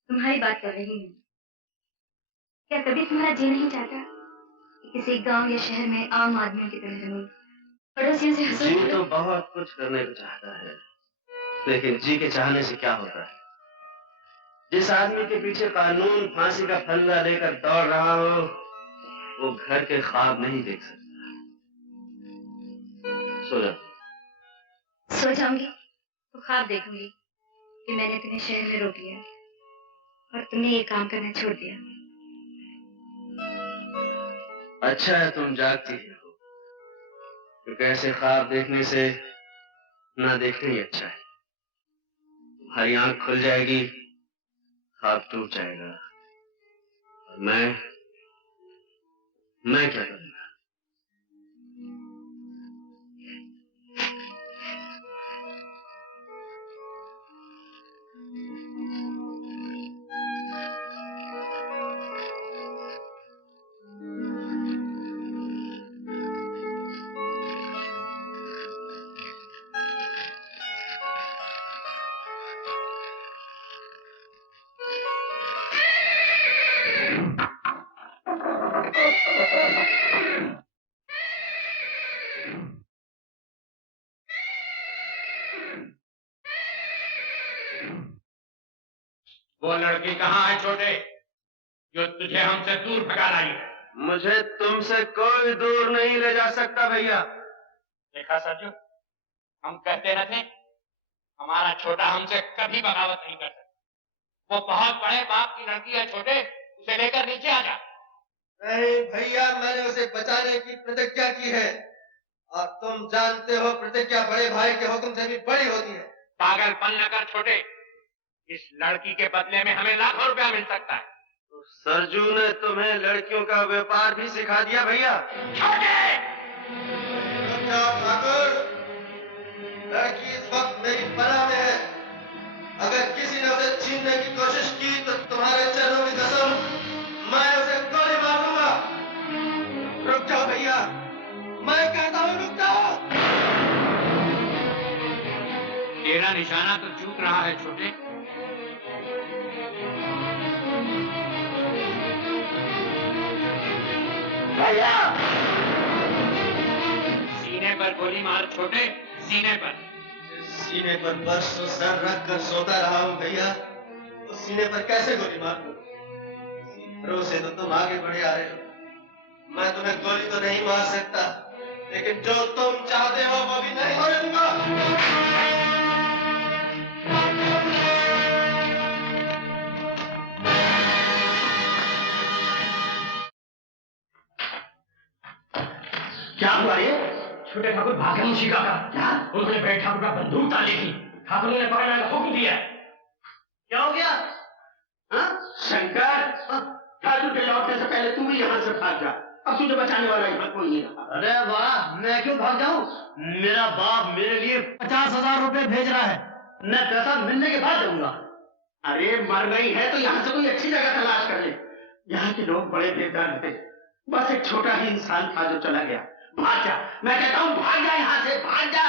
तुम्हारी बात कर रही हूँ। क्या कभी तुम्हारा जी नहीं चाहता कि किसी गांव या शहर में आम आदमियों की तरह रहूं, पड़ोसियों से हंसो? जी तो बहुत कुछ करने को चाहता है, लेकिन जी के चाहने से क्या होता है? जिस आदमी के पीछे कानून फांसी का फंदा लेकर दौड़ रहा हो, वो घर के ख्वाब नहीं देख सकता। सो जा। सो जाऊंगी तो ख्वाब देखूंगी कि मैंने तुम्हें शहर में रोक लिया और तुमने ये काम करना छोड़ दिया। अच्छा है तुम जागती ही हो, क्योंकि ऐसे ख्वाब देखने से ना देखना ही अच्छा है। तुम्हारी आंख खुल जाएगी, ख्वाब टूट जाएगा, और मैं क्या करूंगा? वो लड़की कहाँ है छोटे, जो तुझे हमसे दूर भगा रही है? मुझे तुमसे कोई दूर नहीं ले जा सकता भैया। देखा सरजू, हम कहते न थे हमारा छोटा हमसे कभी बगावत नहीं कर सकता। वो बहुत बड़े बाप की लड़की है छोटे, उसे लेकर नीचे आ जा। नहीं भैया, मैंने उसे बचाने की प्रतिज्ञा की है, और तुम जानते हो प्रतिज्ञा बड़े भाई के हुक्म से भी बड़ी होती है। पागलपन न कर छोटे, इस लड़की के बदले में हमें लाखों रुपया मिल सकता है। तो सरजू ने तुम्हें लड़कियों का व्यापार भी सिखा दिया भैया? ठाकुर, लड़की इस वक्त मेरी पनाह में है। अगर किसी ने उसे छीनने की कोशिश की तो तुम्हारे चरणों की कसम, मैं उसे गोली मार दूंगा। रुक जाओ भैया, मैं कहता हूँ रुक जाओ। तेरा निशाना तो चूक रहा है छोटे। भैया, सीने पर गोली मार छोटे, सीने पर। सीने पर बरसों सर रख कर सोता रहा हूँ भैया, तो सीने पर कैसे गोली मार दूं? से तो तुम आगे बढ़े आ रहे हो। मैं तुम्हें गोली तो नहीं मार सकता, लेकिन जो तुम चाहते हो वो भी नहीं होने दूंगा। क्या हुआ ये? छोटे ठाकुर भागे मुशिका का। क्या? उन्होंने बड़े ठाकुर का बंदूक डाली थी, ठाकुर ने पकड़ने का हुक्म दिया। क्या हो गया? शंकर, ठाकुर के लौटने से पहले तू भी यहाँ से भाग जा। अब तुझे बचाने वाला यहाँ कोई नहीं रहा। अरे वाह, मैं क्यों भाग जाऊं? मेरा बाप मेरे लिए 50,000 रुपए भेज रहा है, मैं पैसा मिलने के बाद दूंगा। अरे मर गई है तो यहाँ से कोई अच्छी जगह तलाश कर ले। यहाँ के लोग बड़े बेदर्द थे, बस एक छोटा ही इंसान था जो चला गया। भाग जा, मैं कहता हूँ भाग जा यहाँ से, भाग जा।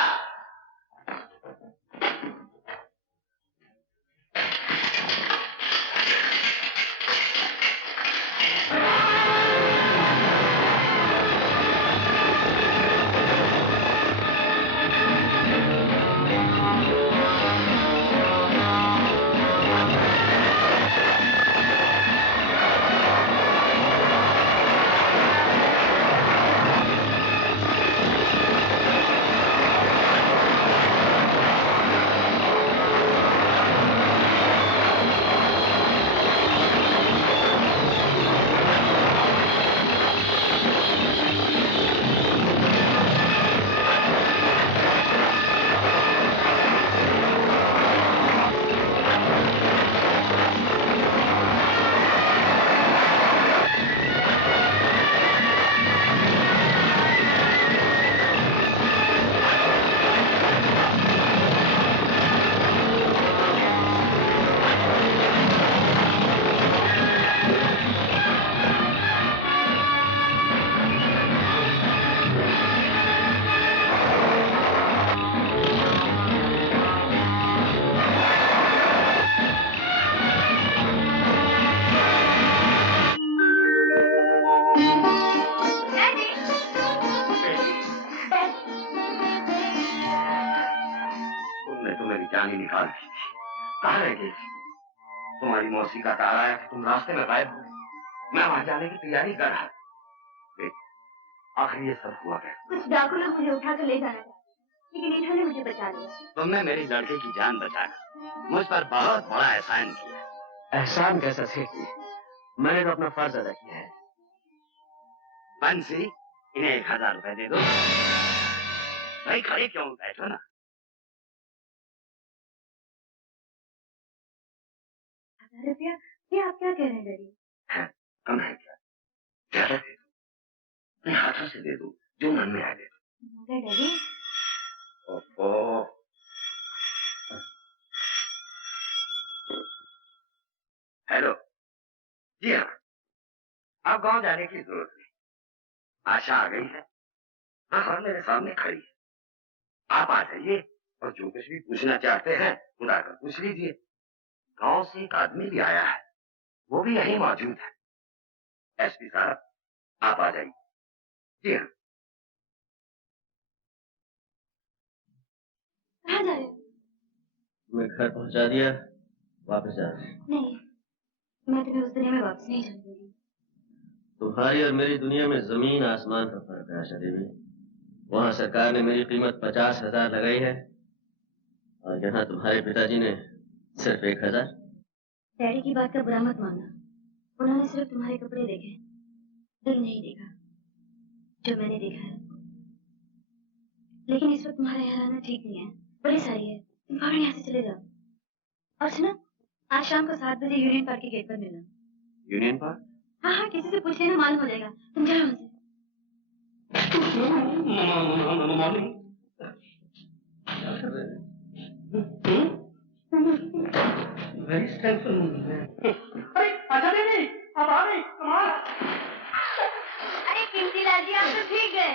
तुमने तो मेरी जान ही निकाल दी थी। कहाँ रह गई? तुम्हारी मौसी का तार आया कि तुम रास्ते में गायब हो गए। मैं वहां जाने की तैयारी कर रहा था। आखिर ये सब हुआ कैसे? कुछ डाकू लोग मुझे उठाकर ले जाना चाहते, लेकिन इन्होंने मुझे बचा लिया। तुमने मेरी लड़के की जान बचाकर मुझ पर बहुत बड़ा एहसान किया। एहसान कैसा सेठ जी? मैंने तो अपना फर्ज अदा किया है। बंसी, इन्हें 1000 रुपए दे दो। भाई खड़े क्यों बैठो ना। 1000 रुपया? ये आप क्या कह रहे हैं डैडी? कम है क्या? ज्यादा दे दो, अपने हाथों से दे दो, जो मन में आ दे दो। मगर डैडी। ओहो, हेलो। जी हाँ, आप गांव जाने की जरूरत नहीं। आशा आ गई है, हाँ मेरे सामने खड़ी है। आप आ जाइए और जो कुछ भी पूछना चाहते हैं खुदा कर पूछ लीजिए। गांव से एक आदमी भी आया है, वो भी यहीं मौजूद है। एसपी साहब, आप आ जाइए। जी हाँ। कहाँ जा रहे हो? मैं घर पहुंचा दिया, वापस जा रहा हूँ। नहीं, मैं तुम्हें उस दुनिया में वापस नहीं जाने दूंगी। तुम्हारी और मेरी दुनिया में जमीन आसमान का फर्क है आशा देवी। वहाँ सरकार ने मेरी कीमत 50,000 लगाई है और यहाँ तुम्हारे पिताजी ने सिर्फ 1,000। डैडी की बात का बुरा मत मानना, उन्होंने सिर्फ तुम्हारे कपड़े देखे, दिल नहीं देखा जो मैंने देखा है। लेकिन इस वक्त तुम्हारा यहाँ आना ठीक नहीं है, बड़ी सारी है, तुम फौरन यहाँ से चले जाओ। और सुनो, आज शाम को 7 बजे यूनियन पार्क के गेट पर मिलना। Union park? हाँ, किसी से पूछ लेना, मालूम हो जाएगा। तुम चलो हमसे। Very skillful movie. अरे अच्छा दीदी, आप आ गई, कमाल। अरे कीमती लाल जी, आप तो ठीक गए।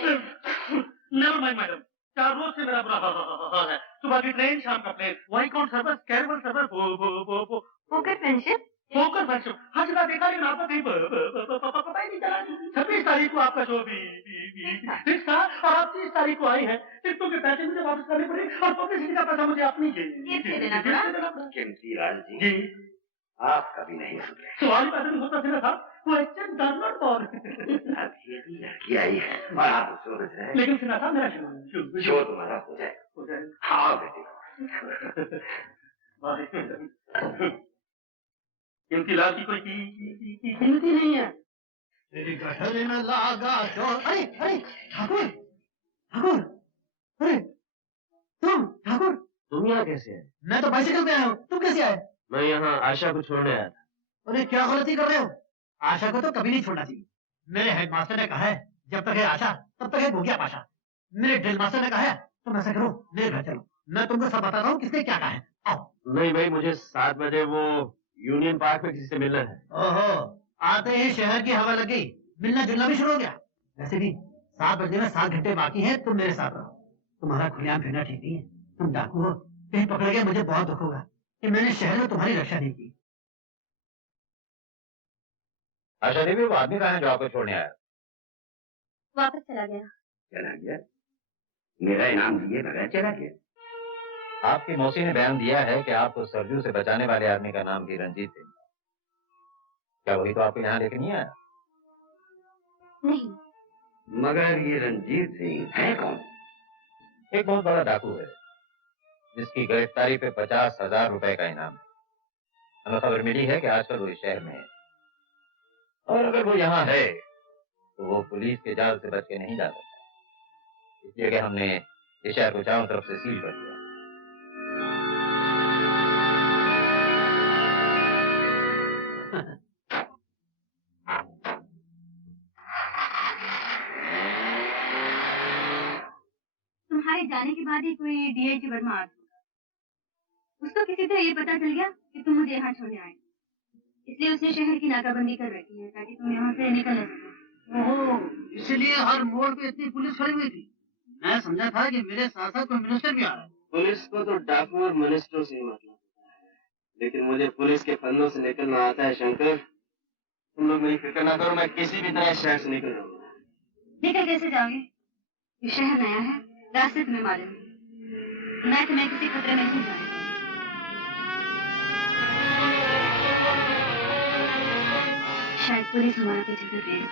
नेवर माइंड मैडम, 4 रोज से मेरा बुरा हाल है। सुबह की ट्रेन, शाम का plane, Viscount service, Caravelle service, Fokker Friendship. Fokker Friendship, हर जगह देखा लेकिन आपका कहीं पता ही नहीं चला। 26 तारीख को आपका शो भी फिक्स था और आप 30 तारीख को आई हैं। टिकटों के पैसे मुझे वापस करने पड़े और पब्लिसिटी का पैसा मुझे अपनी जेब से देना पड़ा। कीमती लाल जी, आप कभी नहीं सुधरे। सवाल ही पैसे नहीं होता सीधा था। Question does not for. अब ये भी लड़की आई है और आप उसको समझ रहे हैं। लेकिन सुना था मेरा शो तुम्हारा हो जाएगा। हाँ बेटी। कीमती लाल की कोई कीमती नहीं है। तेरी गठर में लागा चोर। अरे अरे ठाकुर, ठाकुर, अरे ठाकुर, तुम यहाँ कैसे हैं? मैं तो बाइसिकल पे आया हूँ, तुम कैसे आए? मैं यहाँ आशा को छोड़ने आया था। अरे क्या गलती कर रहे हो? आशा को तो कभी नहीं छोड़ना चाहिए। मेरे हेडमास्टर ने कहा है जब तक है आशा तब तक है भूखिया पाशा। मेरे ड्रिल मास्टर ने कहा है तुम ऐसा करो, मेरे घर चलो, मैं तुमको सब बताता हूँ किसने क्या कहा है। आओ। नहीं भाई, मुझे 7 बजे वो यूनियन पार्क में किसी से मिलना है। ओहो, आते ही शहर की हवा लग गई, मिलना जुलना भी शुरू हो गया। वैसे भी 7 बजे में 7 घंटे बाकी हैं, तुम मेरे साथ रहो। तुम्हारा खुलेआम फिरना ठीक नहीं है, तुम डाकू हो, कहीं पकड़ गए मुझे बहुत दुख होगा कि मैंने शहर में तुम्हारी रक्षा नहीं की। आशा देवी, वो आदमी कहाँ है जो आपको छोड़ने आया? वापस चला गया। चला गया? मेरा इनाम दिए बगैर चला गया? आपकी मौसी ने बयान दिया है कि आपको सरजू से बचाने वाले आदमी का नाम भी रंजीत सिंह। क्या वही तो आपको यहाँ लेके नहीं आया? नहीं। मगर ये रंजीत सिंह है कौन? एक बहुत बड़ा डाकू है जिसकी गिरफ्तारी पे 50,000 रुपए का इनाम है। हमें खबर मिली है कि आजकल वो इस शहर में है और अगर वो यहाँ है तो वो पुलिस के जाल से बच के नहीं जा सकता। इसलिए कि हमने इस शहर को चारों तरफ से सील कर दिया। तुम्हारे जाने के बाद ही कोई डीआईजी वर्मा आ गया। उसको किसी तरह ये पता चल गया कि तुम मुझे यहाँ छोड़ने आए, इसलिए उसने शहर की नाकाबंदी कर रखी है ताकि तुम यहाँ से निकल न सको। ओहो, इसलिए हर मोड़ पे इतनी पुलिस खड़ी हुई थी। मैं समझा था कि मेरे साथ साथ कोई मिनिस्टर भी आ रहा है। पुलिस को तो डाकू और मिनिस्टरों से ही मतलब है, लेकिन मुझे पुलिस के फंदों से निकलना आता है। शंकर, तुम लोग मेरी फिक्र ना करो, मैं किसी भी तरह शहर से निकल जाऊंगा। निकल कैसे जाओगे? ये शहर नया है, रास्ते तुम्हें मालूम है। मैं तुम्हें किसी खतरे में नहीं डालूंगी। शायद पुलिस हमारा पीछे कर रही है।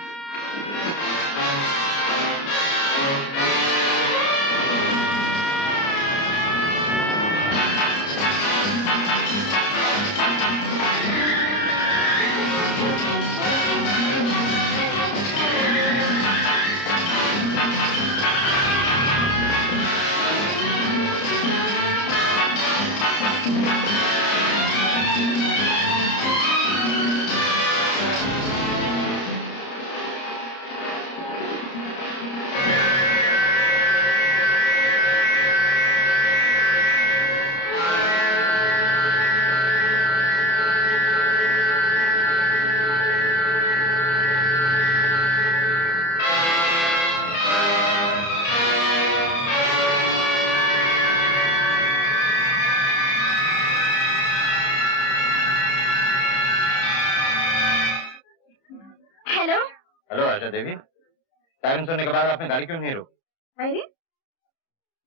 देवी, सायरन सुनने के बाद आपने गाड़ी क्यों नहीं रोकी? अरे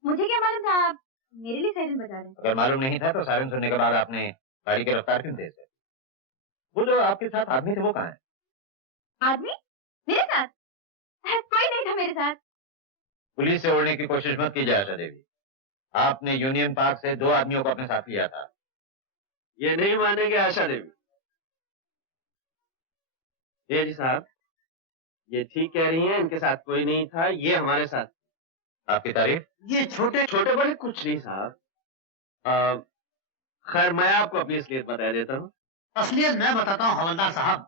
मुझे क्या मालूम था आप मेरे लिए सायरन बजा रहे हैं? अगर मालूम नहीं था तो सायरन सुनने के बाद आपने गाड़ी की रफ्तार क्यों तेज कर? वो जो आपके साथ आदमी थे वो कहाँ है? आदमी मेरे साथ? कोई नहीं था मेरे साथ। पुलिस से उड़ने की कोशिश मत कीजिए आशा देवी। आपने यूनियन पार्क से 2 आदमियों को अपने साथ लिया था। ये नहीं मानेंगे आशा देवी। ये जी साहब, ये ठीक कह रही हैं, इनके साथ कोई नहीं था, ये हमारे साथ। आपकी तारीफ? ये छोटे छोटे बड़े कुछ नहीं साहब। खैर मैं आपको अपनी असलियत बता देता हूँ। असलियत मैं बताता हूँ हवलदार साहब।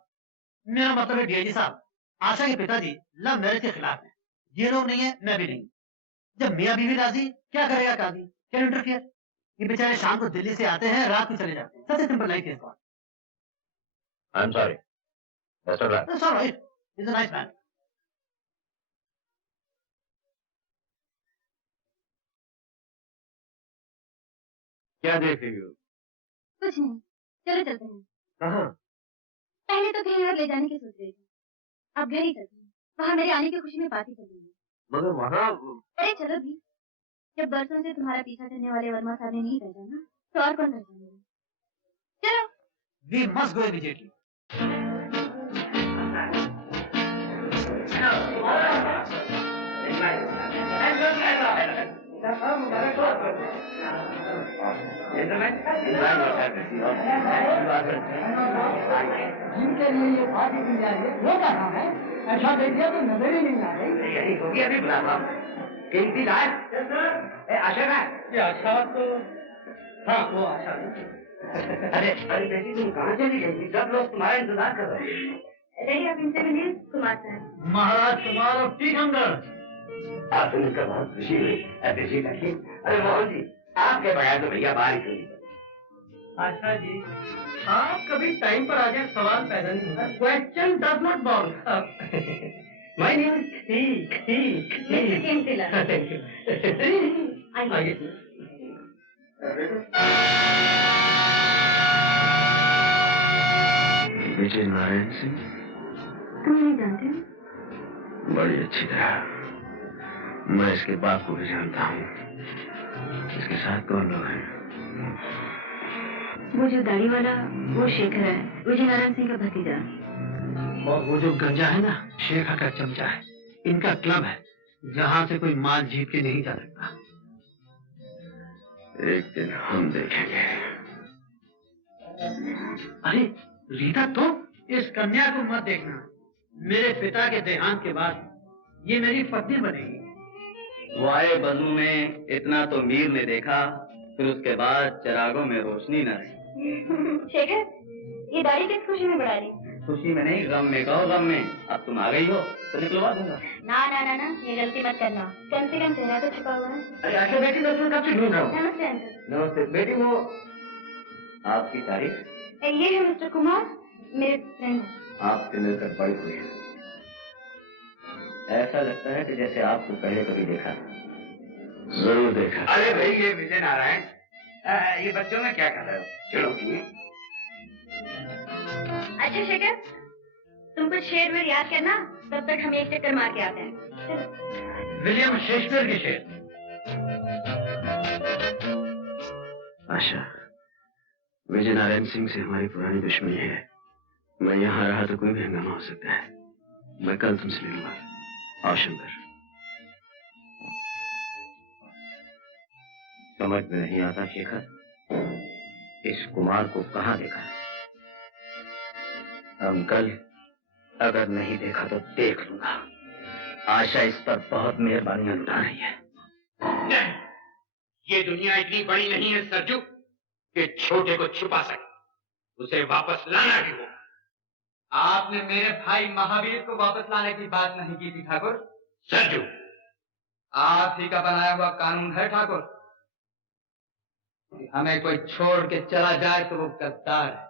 मेरा मतलब है डीआईजी साहब, आशा के पिताजी लव मैरिज के खिलाफ हैं। ये लोग नहीं है, मैं भी नहीं। जब मियाँ बीवी राजी, क्या करेगा काजी? क्या इंटरफियर? ये बेचारे शाम को दिल्ली से आते हैं, रात को चले जाते हैं। सबसे सिंपल लाइफ है इसका। I'm sorry. That's all right. That's all right. He's a nice man. क्या देख रही हो? कुछ नहीं, चलो चलते हैं। कहाँ? पहले तो कहीं और ले जाने की सोच रही थी, अब घर ही चलते हैं। वहाँ मेरे आने की खुशी में पार्टी चलेंगे। मगर वहाँ? अरे चलो भी, जब बरसों से तुम्हारा पीछा करने वाले वर्मा साहब ने नहीं पहचाना तो और कौन पहचानेगा? चलो। We must go immediately. जिनके लिए ये पार्टी दी जा रही है वो कहाँ है? ऐसा देखिए तो नजर ही नहीं आ रही। यही होगी अभी बुलावा। कीमती राज, आशा का? ये आशा तो हाँ वो आशा। अरे बेटी तुम कहाँ चली गई थी? सब लोग तुम्हारा इंतजार कर रहे हैं। रेडी आप इनसे मिलिए कुमार साहब। महाराज कुमार और ठीक अंदर। आपसे मिलकर बहुत खुशी हुई। ऐसी बैठिए। अरे मोहन जी, आपके बगैर तो भैया बाहर ही क्यों? आशा जी, आप कभी टाइम पर आ जाए सवाल पैदा नहीं होता। Question does not bound. My name ठीक मिस्टर केंटिला। आइए। विजय नारायण सिंह? तुम नहीं जानते? बड़ी अच्छी तरह। मैं इसके बाप को भी जानता हूँ। इसके साथ कौन लोग हैं? वो जो दाढ़ी वाला वो शेखर है, विजय नारायण सिंह का भतीजा। और वो जो गंजा है ना, शेखर का चमचा है। इनका क्लब है जहाँ से कोई माल जीत के नहीं जा सकता। एक दिन हम देखेंगे। अरे रीता, तो इस कन्या को मत देखना। मेरे पिता के देहांत के बाद ये मेरी पत्नी बनेगी। वाए बजू में इतना तो मीर ने देखा, फिर उसके बाद चिरागों में रोशनी न रही। शेखर, ये दाढ़ी किस खुशी में बढ़ा रही? खुशी में नहीं, गम में। कहो गम में। अब तुम आ गई हो तो निकलवा दूंगा। ना ना ना ना, ये गलती मत करना। कम से कम चेहरा तो छुपा हुआ है। अरे आशा बेटी, मैं तुम्हें कब से ढूंढ रहा हूँ। नमस्ते अंकल। नमस्ते बेटी। वो आपकी तारीफ? ये है मिस्टर कुमार, मेरे फ्रेंड। आपसे मिलकर बड़ी खुशी हुई। ऐसा लगता है कि जैसे आपको पहले कभी देखा। जरूर देखा। अरे भाई, ये विजय नारायण, ये बच्चों में क्या कर रहे हो? चलो की। अच्छा शेखर, तुम कुछ शेर वेर याद करना, तब तक हम एक चक्कर मार के आते हैं। विलियम शेक्सपियर के शेर। आशा, विजय नारायण सिंह से हमारी पुरानी दुश्मनी है। मैं यहाँ रहा तो कोई भी हंगामा हो सकता है। मैं कल तुमसे मिलूंगा। आओ शंकर। समझ में नहीं आता शेखर, इस कुमार को कहाँ देखा? अंकल, अगर नहीं देखा तो देख लूंगा। आशा इस पर बहुत मेहरबानियां लुटा रही है। नहीं, ये दुनिया इतनी बड़ी नहीं है सरजू कि छोटे को छुपा सके। उसे वापस लाना भी हो। आपने मेरे भाई महावीर को वापस लाने की बात नहीं की थी ठाकुर। सरजू, आप ही का बनाया हुआ कानून है ठाकुर। हमें कोई छोड़ के चला जाए तो वो गद्दार है,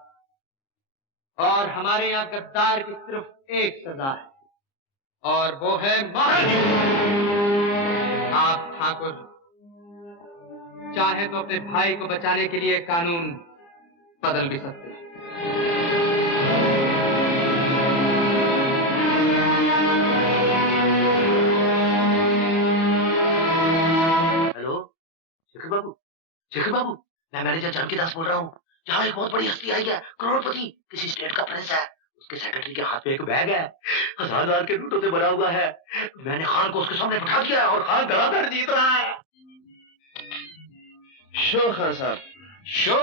और हमारे यहाँ गद्दार की सिर्फ एक सजा है, और वो है मौत। आप ठाकुर चाहे तो अपने भाई को बचाने के लिए कानून बदल भी सकते हैं। हेलो शेखर बाबू, शेखर बाबू, मैं मैनेजर जानकी दास बोल रहा हूँ। यहाँ एक बहुत बड़ी हस्ती आई है, करोड़पति, किसी स्टेट का प्रिंस है। उसके सेक्रेटरी के हाथ में एक बैग है, 1000 के नोटों से भरा हुआ है। मैंने खान को उसके सामने बिठा दिया और खान धड़ाधड़ जीत रहा है। शो खान साहब, शो?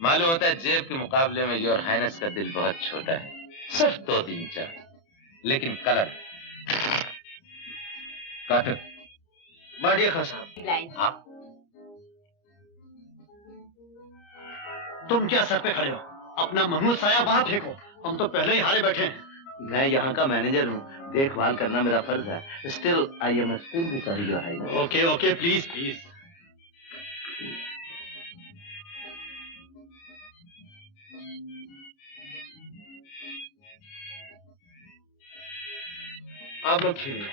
मालूम होता है जेब के मुकाबले में योर हाइनेस का दिल बहुत छोटा है, सिर्फ 2-3 चार, लेकिन कलर काटन। बढ़िया खान साहब। हाँ, तुम क्या सर पे खड़े हो? अपना महमूद साया वहां फेंको, हम तो पहले ही हारे बैठे हैं। मैं यहाँ का मैनेजर हूँ, देखभाल करना मेरा फर्ज है। Still I am extremely sorry your highness. Okay okay, please please. आप लोग खेलिए।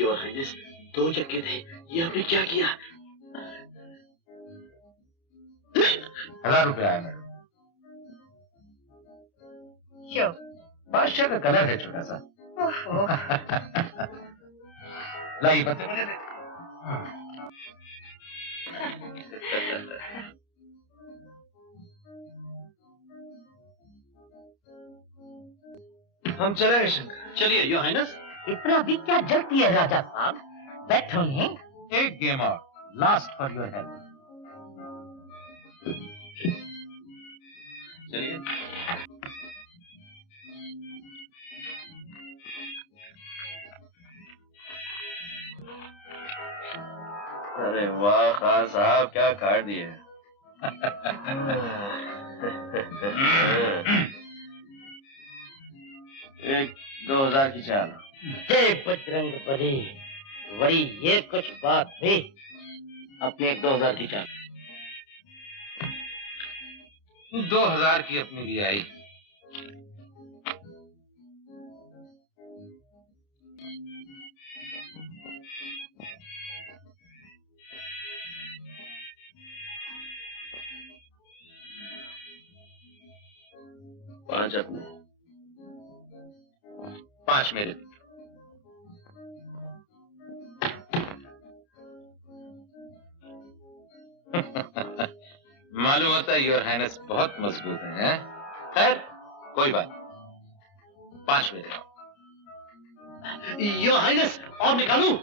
योर हाइनेस, 2 चक्के थे, ये हमने क्या किया? 1000 रुपया आया मैडम। बादशाह का कलर है छोटा सा। लाइए बता मुझे। हम चले गए शंकर। चलिए योर हाइनेस। इतना भी क्या जल्दी है राजा साहब, बैठिए। एक गेम और, लास्ट फॉर योर हेल्प। चलिए। अरे वाह खान साहब, क्या काट दिए। 1-2000 की चाल। जय बजरंग बली, वही ये कुछ बात हुई। अपने 1-2000 की चाल। 2000 की अपनी भी आई। पांच अपने, 5 मेरे। मालूम होता है योर हाइनेस बहुत मजबूत है। खैर कोई बात, 5 मेरे। योर हाइनेस, और निकालूं?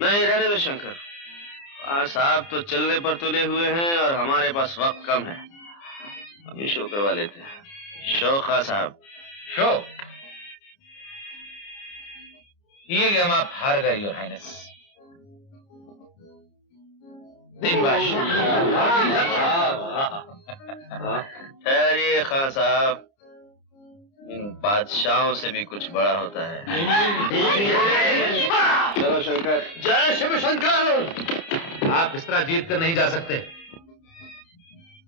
नहीं रहने दो शंकर। साहब तो चलने पर तुले हुए हैं और हमारे पास वक्त कम है। हम ही शो करवा लेते हैं। शो खान साहब। शो? ये गेम आप हार गए योर हाइनेस। ठहरिए खान साहब, इन बादशाहों से भी कुछ बड़ा होता है। चलो शंकर। जय शिव शंकर। आप इस तरह जीत कर नहीं जा सकते।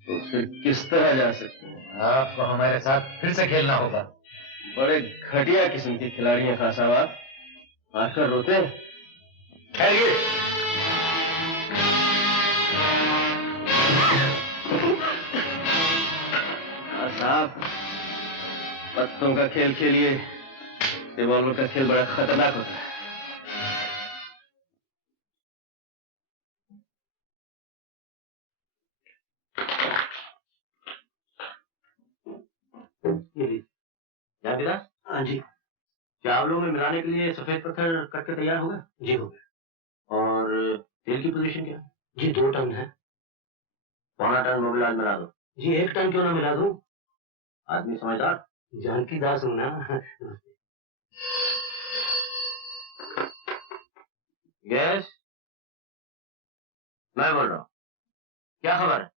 तो फिर किस तरह जा सकते हैं? आपको हमारे साथ फिर से खेलना होगा। बड़े घटिया किस्म के खिलाड़ी हैं खान साहब आप, आकर रोते हैं। ठहरिए। साहब, पत्तों का खेल खेलिए, रिवॉल्वर का खेल बड़ा खतरनाक होता है। जावेदास? हाँ जी। चावलों में मिलाने के लिए सफेद पत्थर कट तैयार हो गया? जी हो गया। और तेल की पोजीशन क्या है? जी 2 टन है। 1.25 टन मोबिलाज मिला दो। जी 1 टन क्यों ना मिला दूं? आदमी समझदार। जानकी दास हूं ना। यस, मैं बोल रहा हूँ। क्या खबर है?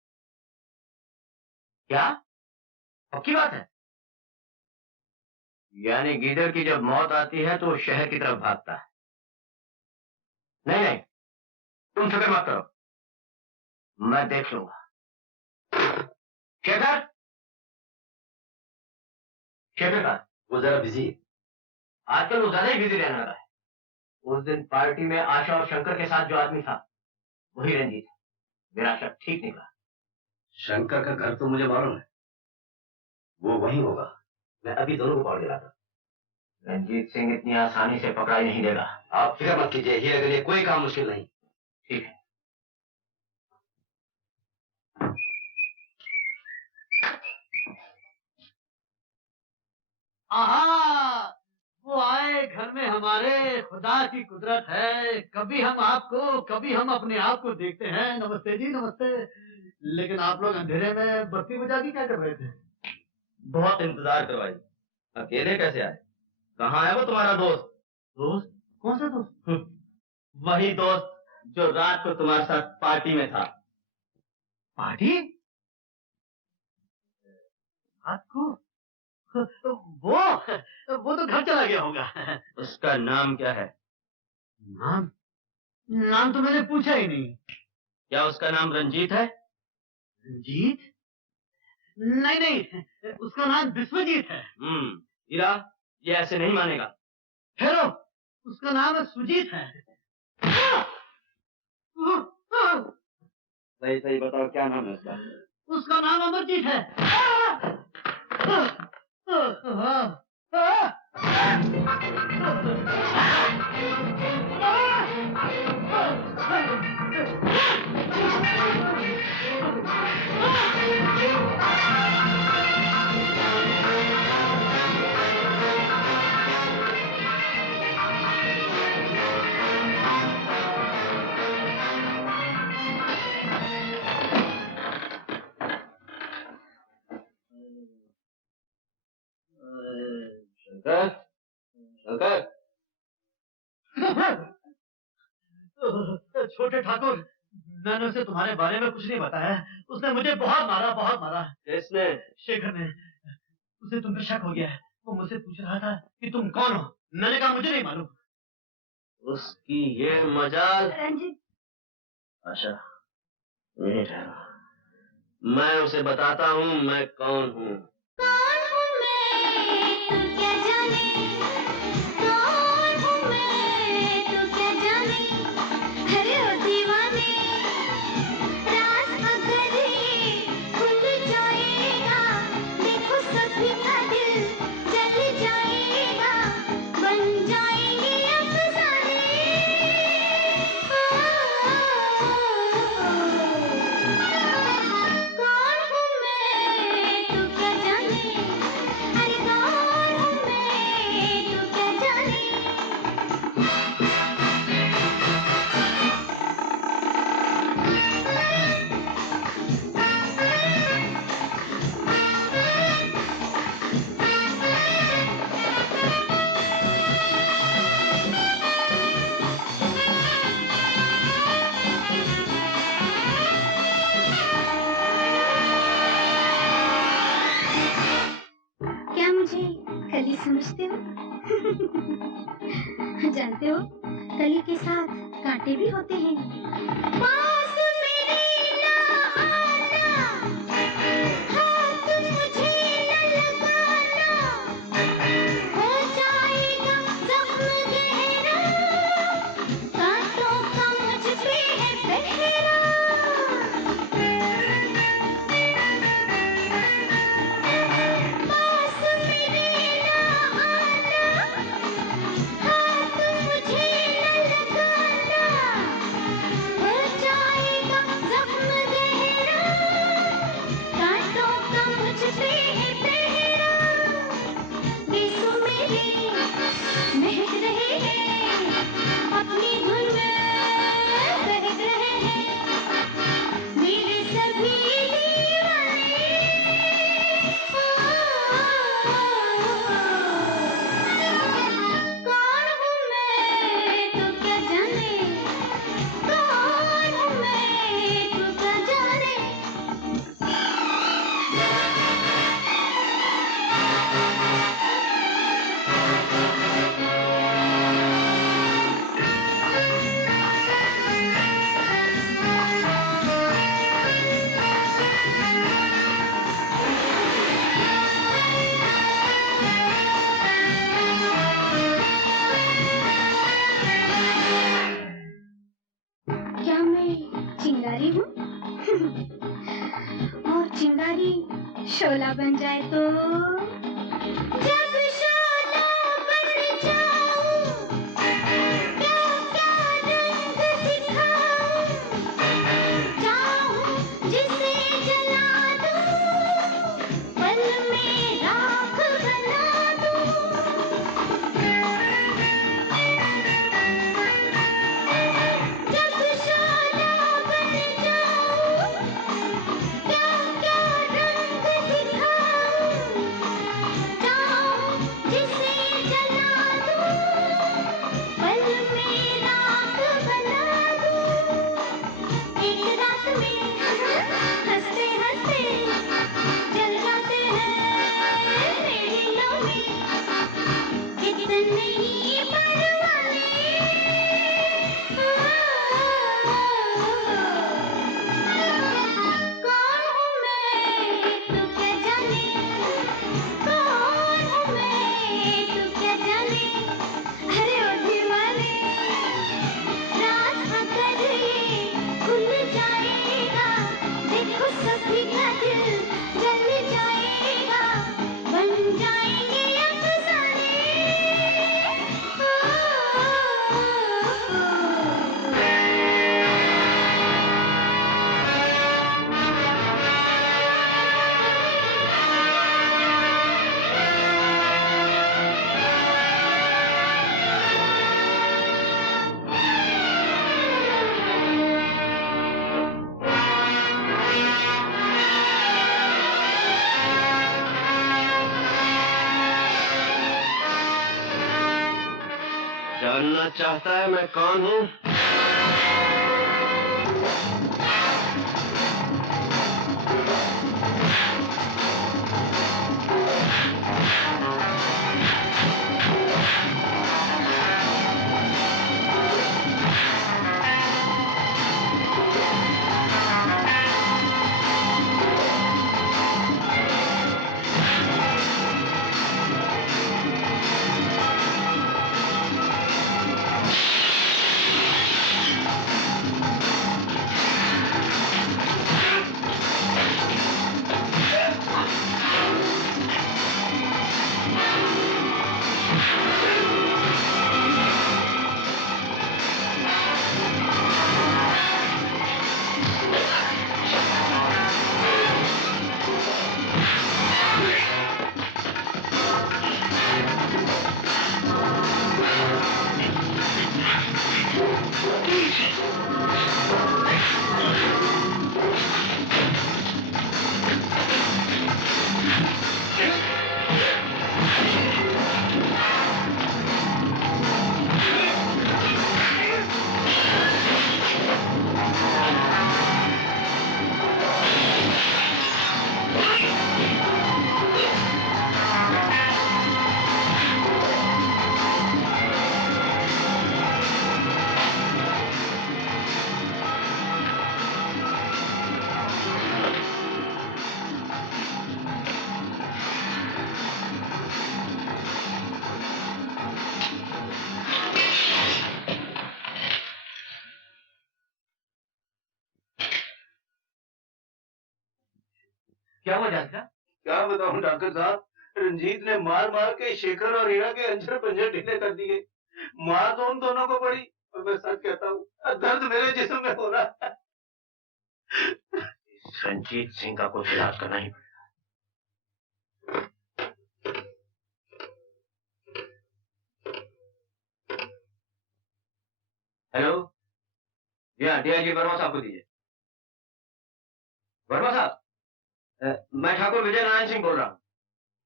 क्या पक्की बात है? यानी गीदड़ की जब मौत आती है तो वो शहर की तरफ भागता है। नहीं नहीं, तुम फिक्र मत करो, मैं देख लूंगा। शेखर, शेखर का वो जरा बिजी है आजकल, वो ज्यादा ही बिजी रहने लगा है। उस दिन पार्टी में आशा और शंकर के साथ जो आदमी था वही रंजीत है। मेरा शक ठीक निकला। शंकर का घर तो मुझे मालूम है, वो वहीं होगा। मैं अभी दोनों को पकड़ के लाता। रंजीत सिंह इतनी आसानी से पकड़ाई नहीं देगा। आप फिक्र मत कीजिए, हीरे के लिए कोई काम मुश्किल नहीं। ठीक है। आहा, वो आए घर में हमारे, खुदा की कुदरत है। कभी हम आपको, कभी हम अपने आप को देखते हैं। नमस्ते जी, नमस्ते। लेकिन आप लोग अंधेरे में बत्ती बुझा के क्या कर रहे थे? बहुत इंतजार करवाई, अकेले कैसे आए? कहाँ है वो तुम्हारा दोस्त? दोस्त? कौन सा दोस्त? वही दोस्त जो रात को तुम्हारे साथ पार्टी में था। पार्टी? रात को? वो तो घर चला गया होगा। उसका नाम क्या है? नाम? नाम तो मैंने पूछा ही नहीं। क्या उसका नाम रंजीत है? रंजीत? नहीं नहीं, उसका नाम विश्वजीत है। हीरा, ये ऐसे नहीं मानेगा। हेलो, उसका नाम सुजीत है। सही सही बताओ, क्या नाम है उसका? उसका नाम अमरजीत है। शंकर, शंकर। छोटे ठाकुर, मैंने उसे तुम्हारे बारे में कुछ नहीं बताया। उसने मुझे बहुत मारा, बहुत मारा। किसने? शेखर ने। उसे तुम पे शक हो गया है। वो मुझसे पूछ रहा था कि तुम कौन हो। मैंने कहा मुझे नहीं मालूम। उसकी ये मजाल। रंजीत। आशा, यहीं ठहरो, मैं उसे बताता हूँ मैं कौन हूँ। कौन हूँ मैं, तू क्या जाने? कौन हूँ मैं, तू क्या जाने? अरे ओ दीवाने, राज अगर ये खुल जाएगा, देखो सभी का दिल जल जाएगा, बन जाएंगे अफसाने। कौन हूँ मैं, तू क्या जाने? अरे कौन हूँ मैं, तू क्या जाने? क्या मुझे कली समझते हो? जानते हो, कली के साथ कांटे भी होते हैं। पास मेरे ना आना, हाथ मुझे न लगाना, हो जाएगा जख्म गहरा, कांटों का मुझ पे है पहरा। पास मेरे ना आना, महक रहे हैं, अपनी धुन में बहक रहे हैं, मेरे सभी दीवाने। कौन हूँ मैं तो क्या जाने, कौन हूँ मैं तो क्या जाने। क्या मैं चिंगारी हूँ? और चिंगारी शोला बन जाए तो? जब शोला बन जाऊं, क्या क्या रंग दिखाऊं, चाहूं जिसे जला दूं, पल में राख बना दूं। जब शोला बन जाऊं, क्या क्या रंग दिखाऊं, चाहूं जिसे जला दूं, पल में राख बना दूं। एक रात में हंसते हंसते जल जाते हैं मेरी लोमी, कितने ही परवाने। कौन हूँ मैं तो क्या जाने, कौन हूँ मैं तो क्या जाने। अरे ओ दीवाने, राज अगर ये खुल जाएगा, देखो सभी का दिल जल जाएगा, बन जाएंगे अफसाने। जानना चाहता है मैं कौन हूँ? क्या हुआ जानका? क्या बताऊं डॉक्टर साहब, रंजीत ने मार मार के शेखर और हीरा के अंजर पंजर ढीले कर दिए। मार तो उन दोनों को पड़ी, और मैं सच कहता हूँ दर्द मेरे जिस्म में हो रहा है। रंजीत सिंह का कुछ इलाज करना ही पड़ेगा। या डीआईजी वर्मा साहब को दीजिए। वर्मा साहब, मैं ठाकुर विजय नारायण सिंह बोल रहा हूँ।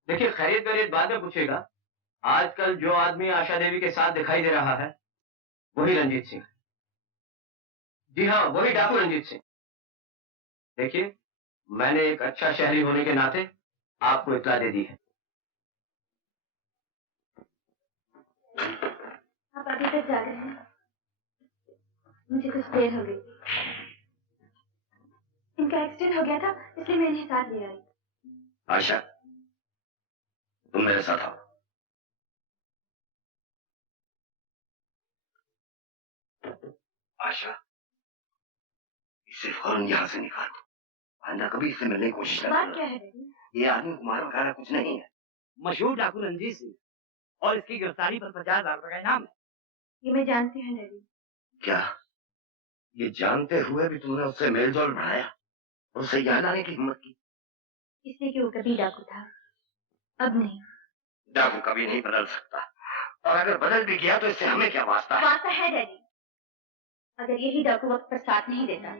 देखिए, खैरियत वैरियत बाद में पूछिएगा। आजकल जो आदमी आशा देवी के साथ दिखाई दे रहा है वही रंजीत सिंह। जी हाँ, वही डाकू रंजीत सिंह। देखिए, मैंने एक अच्छा शहरी होने के नाते आपको इत्तला दे दी है। आप अभी तक जा रहे हैं? मुझे कुछ देर हो गई। इनका एक्सीडेंट हो गया था, इसलिए मैं इन्हें साथ ले आई। आशा, तुम मेरे साथ आओ। आशा, इसे फौरन यहाँ से निकालो। आंदा कभी इससे मिलने की कोशिश न बात क्या है डैडी? ये आदमी कुमार वगैरह कुछ नहीं है। मशहूर डाकू रंजीत सिंह, और इसकी गिरफ्तारी पर 50,000 रुपए का इनाम है। ये मैं जानती हूँ डैडी। क्या ये जानते हुए भी तुमने उससे मेलजोल बढ़ाया, उससे यहाँ लाने की हिम्मत की? इसलिए कि वो कभी डाकू था, अब नहीं। डाकू कभी नहीं बदल सकता, और अगर बदल भी गया तो इससे हमें क्या वास्ता है? वास्ता है डैडी। अगर यही डाकू वक्त पर साथ नहीं देता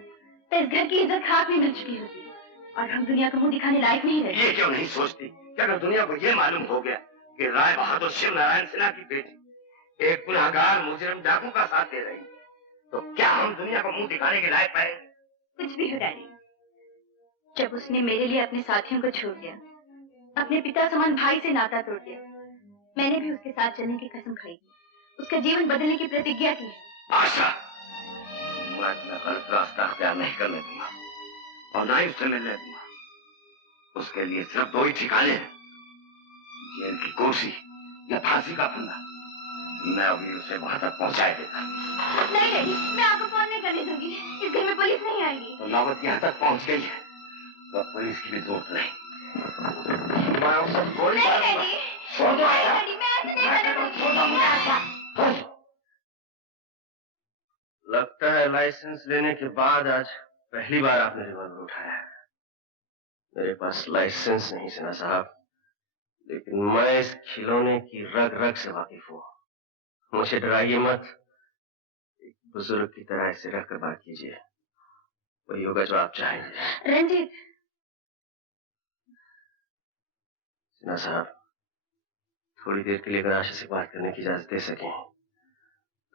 तो इस घर की इज्जत खाक में मिल चुकी होती और हम दुनिया को मुंह दिखाने लायक नहीं रहते। ये क्यों नहीं सोचती कि अगर दुनिया को ये मालूम हो गया कि राय बहादुर शिव नारायण सिन्हा की बेटी एक गुनहगार मुजरिम डाकू का साथ दे रही, तो क्या हम दुनिया को मुंह दिखाने के लायक पाए? कुछ भी हो डैडी, जब उसने मेरे लिए अपने साथियों को छोड़ दिया, अपने पिता समान भाई से नाता तोड़ दिया, मैंने भी उसके साथ चलने की कसम खाई, उसका जीवन बदलने की प्रतिज्ञा की है। आशा, मैं अपना गलत रास्ता अख्तियार नहीं करने दूंगा और ना ही उससे मिलने दूंगा। उसके लिए सिर्फ दो ही ठिकाने हैं, जेल की कुर्सी या फांसी का फंदा। मैं अभी उसे वहां तक पहुंचाए देता। नहीं डैडी, मैं आपको फोन नहीं करने दूंगी। इस घर में पुलिस नहीं आएगी। तो नौबत यहाँ तक पहुंच गई है तो पुलिस की भी जरूरत नहीं। मैं उसे गोली मारूंगा। छोड़ दो आशा। लगता है लाइसेंस लेने के बाद आज पहली बार आपने रिवॉल्वर उठाया है। मेरे पास लाइसेंस नहीं सिन्हा साहब, लेकिन मैं इस खिलौने की रग रग से वाकिफ हूँ। मुझे डराइए मत, एक बुजुर्ग की तरह ऐसे रहकर बात कीजिए, वही होगा जो आप चाहेंगे। रंजीत। सिन्हा साहब, थोड़ी देर के लिए अगर आशा से बात करने की इजाजत दे सकें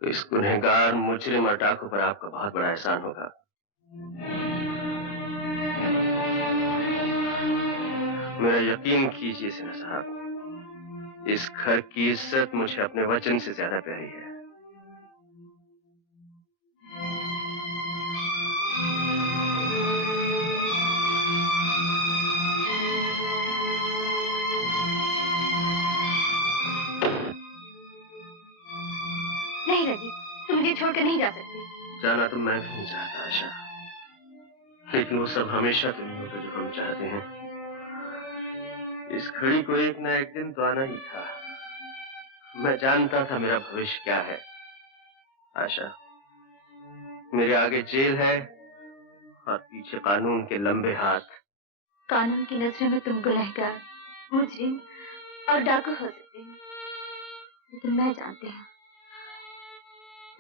तो इस गुनहगार मुजरिम और डाकू पर आपका बहुत बड़ा एहसान होगा। मेरा यकीन कीजिए सिन्हा साहब, इस घर की इज्जत मुझे अपने वचन से ज्यादा प्यारी है। नहीं रंजीत, तुम मुझे छोड़कर नहीं जा सकते। जाना तो मैं भी नहीं चाहता आशा, लेकिन वो सब हमेशा तो नहीं होता जो हम चाहते हैं। इस घड़ी को एक ना एक दिन तो आना ही था। मैं जानता था मेरा भविष्य क्या है। आशा, मेरे आगे जेल है और पीछे कानून के लंबे हाथ। कानून की नजरों में तुम गुनहगार, मुजरिम और डाकू हो सकते हो, लेकिन मैं जानती हूँ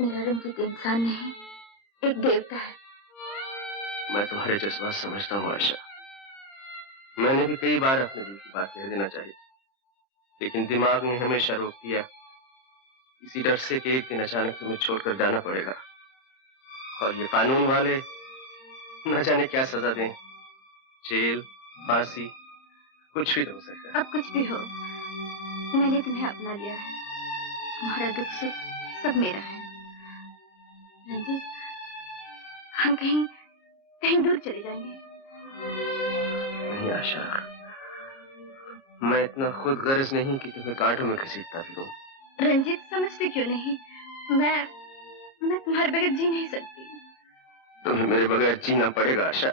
मेरा रंजीत इंसान नहीं, एक देवता है। मैं तुम्हारे जज्बात समझता हूँ आशा। मैंने भी कई बार अपने दिल की बात कह देना चाहिए, लेकिन दिमाग ने हमेशा रोक दिया, इसी डर से कि एक दिन अचानक तुम्हें छोड़कर जाना पड़ेगा और ये कानून वाले न जाने क्या सजा दें, जेल, फांसी, कुछ भी हो सकता है। अब कुछ भी हो, मैंने तुम्हें अपना लिया है, तुम्हारा दुख सुख सब मेरा है। रंजीत, हम कहीं कहीं दूर चले जाएंगे। नहीं आशा, मैं इतना खुद गर्ज नहीं कि तुम्हें कांटों में घसीटता फिरूं। रंजीत, समझते क्यों नहीं? मैं तुम्हारे बगैर जी नहीं सकती। तुम्हें मेरे बगैर जीना पड़ेगा आशा,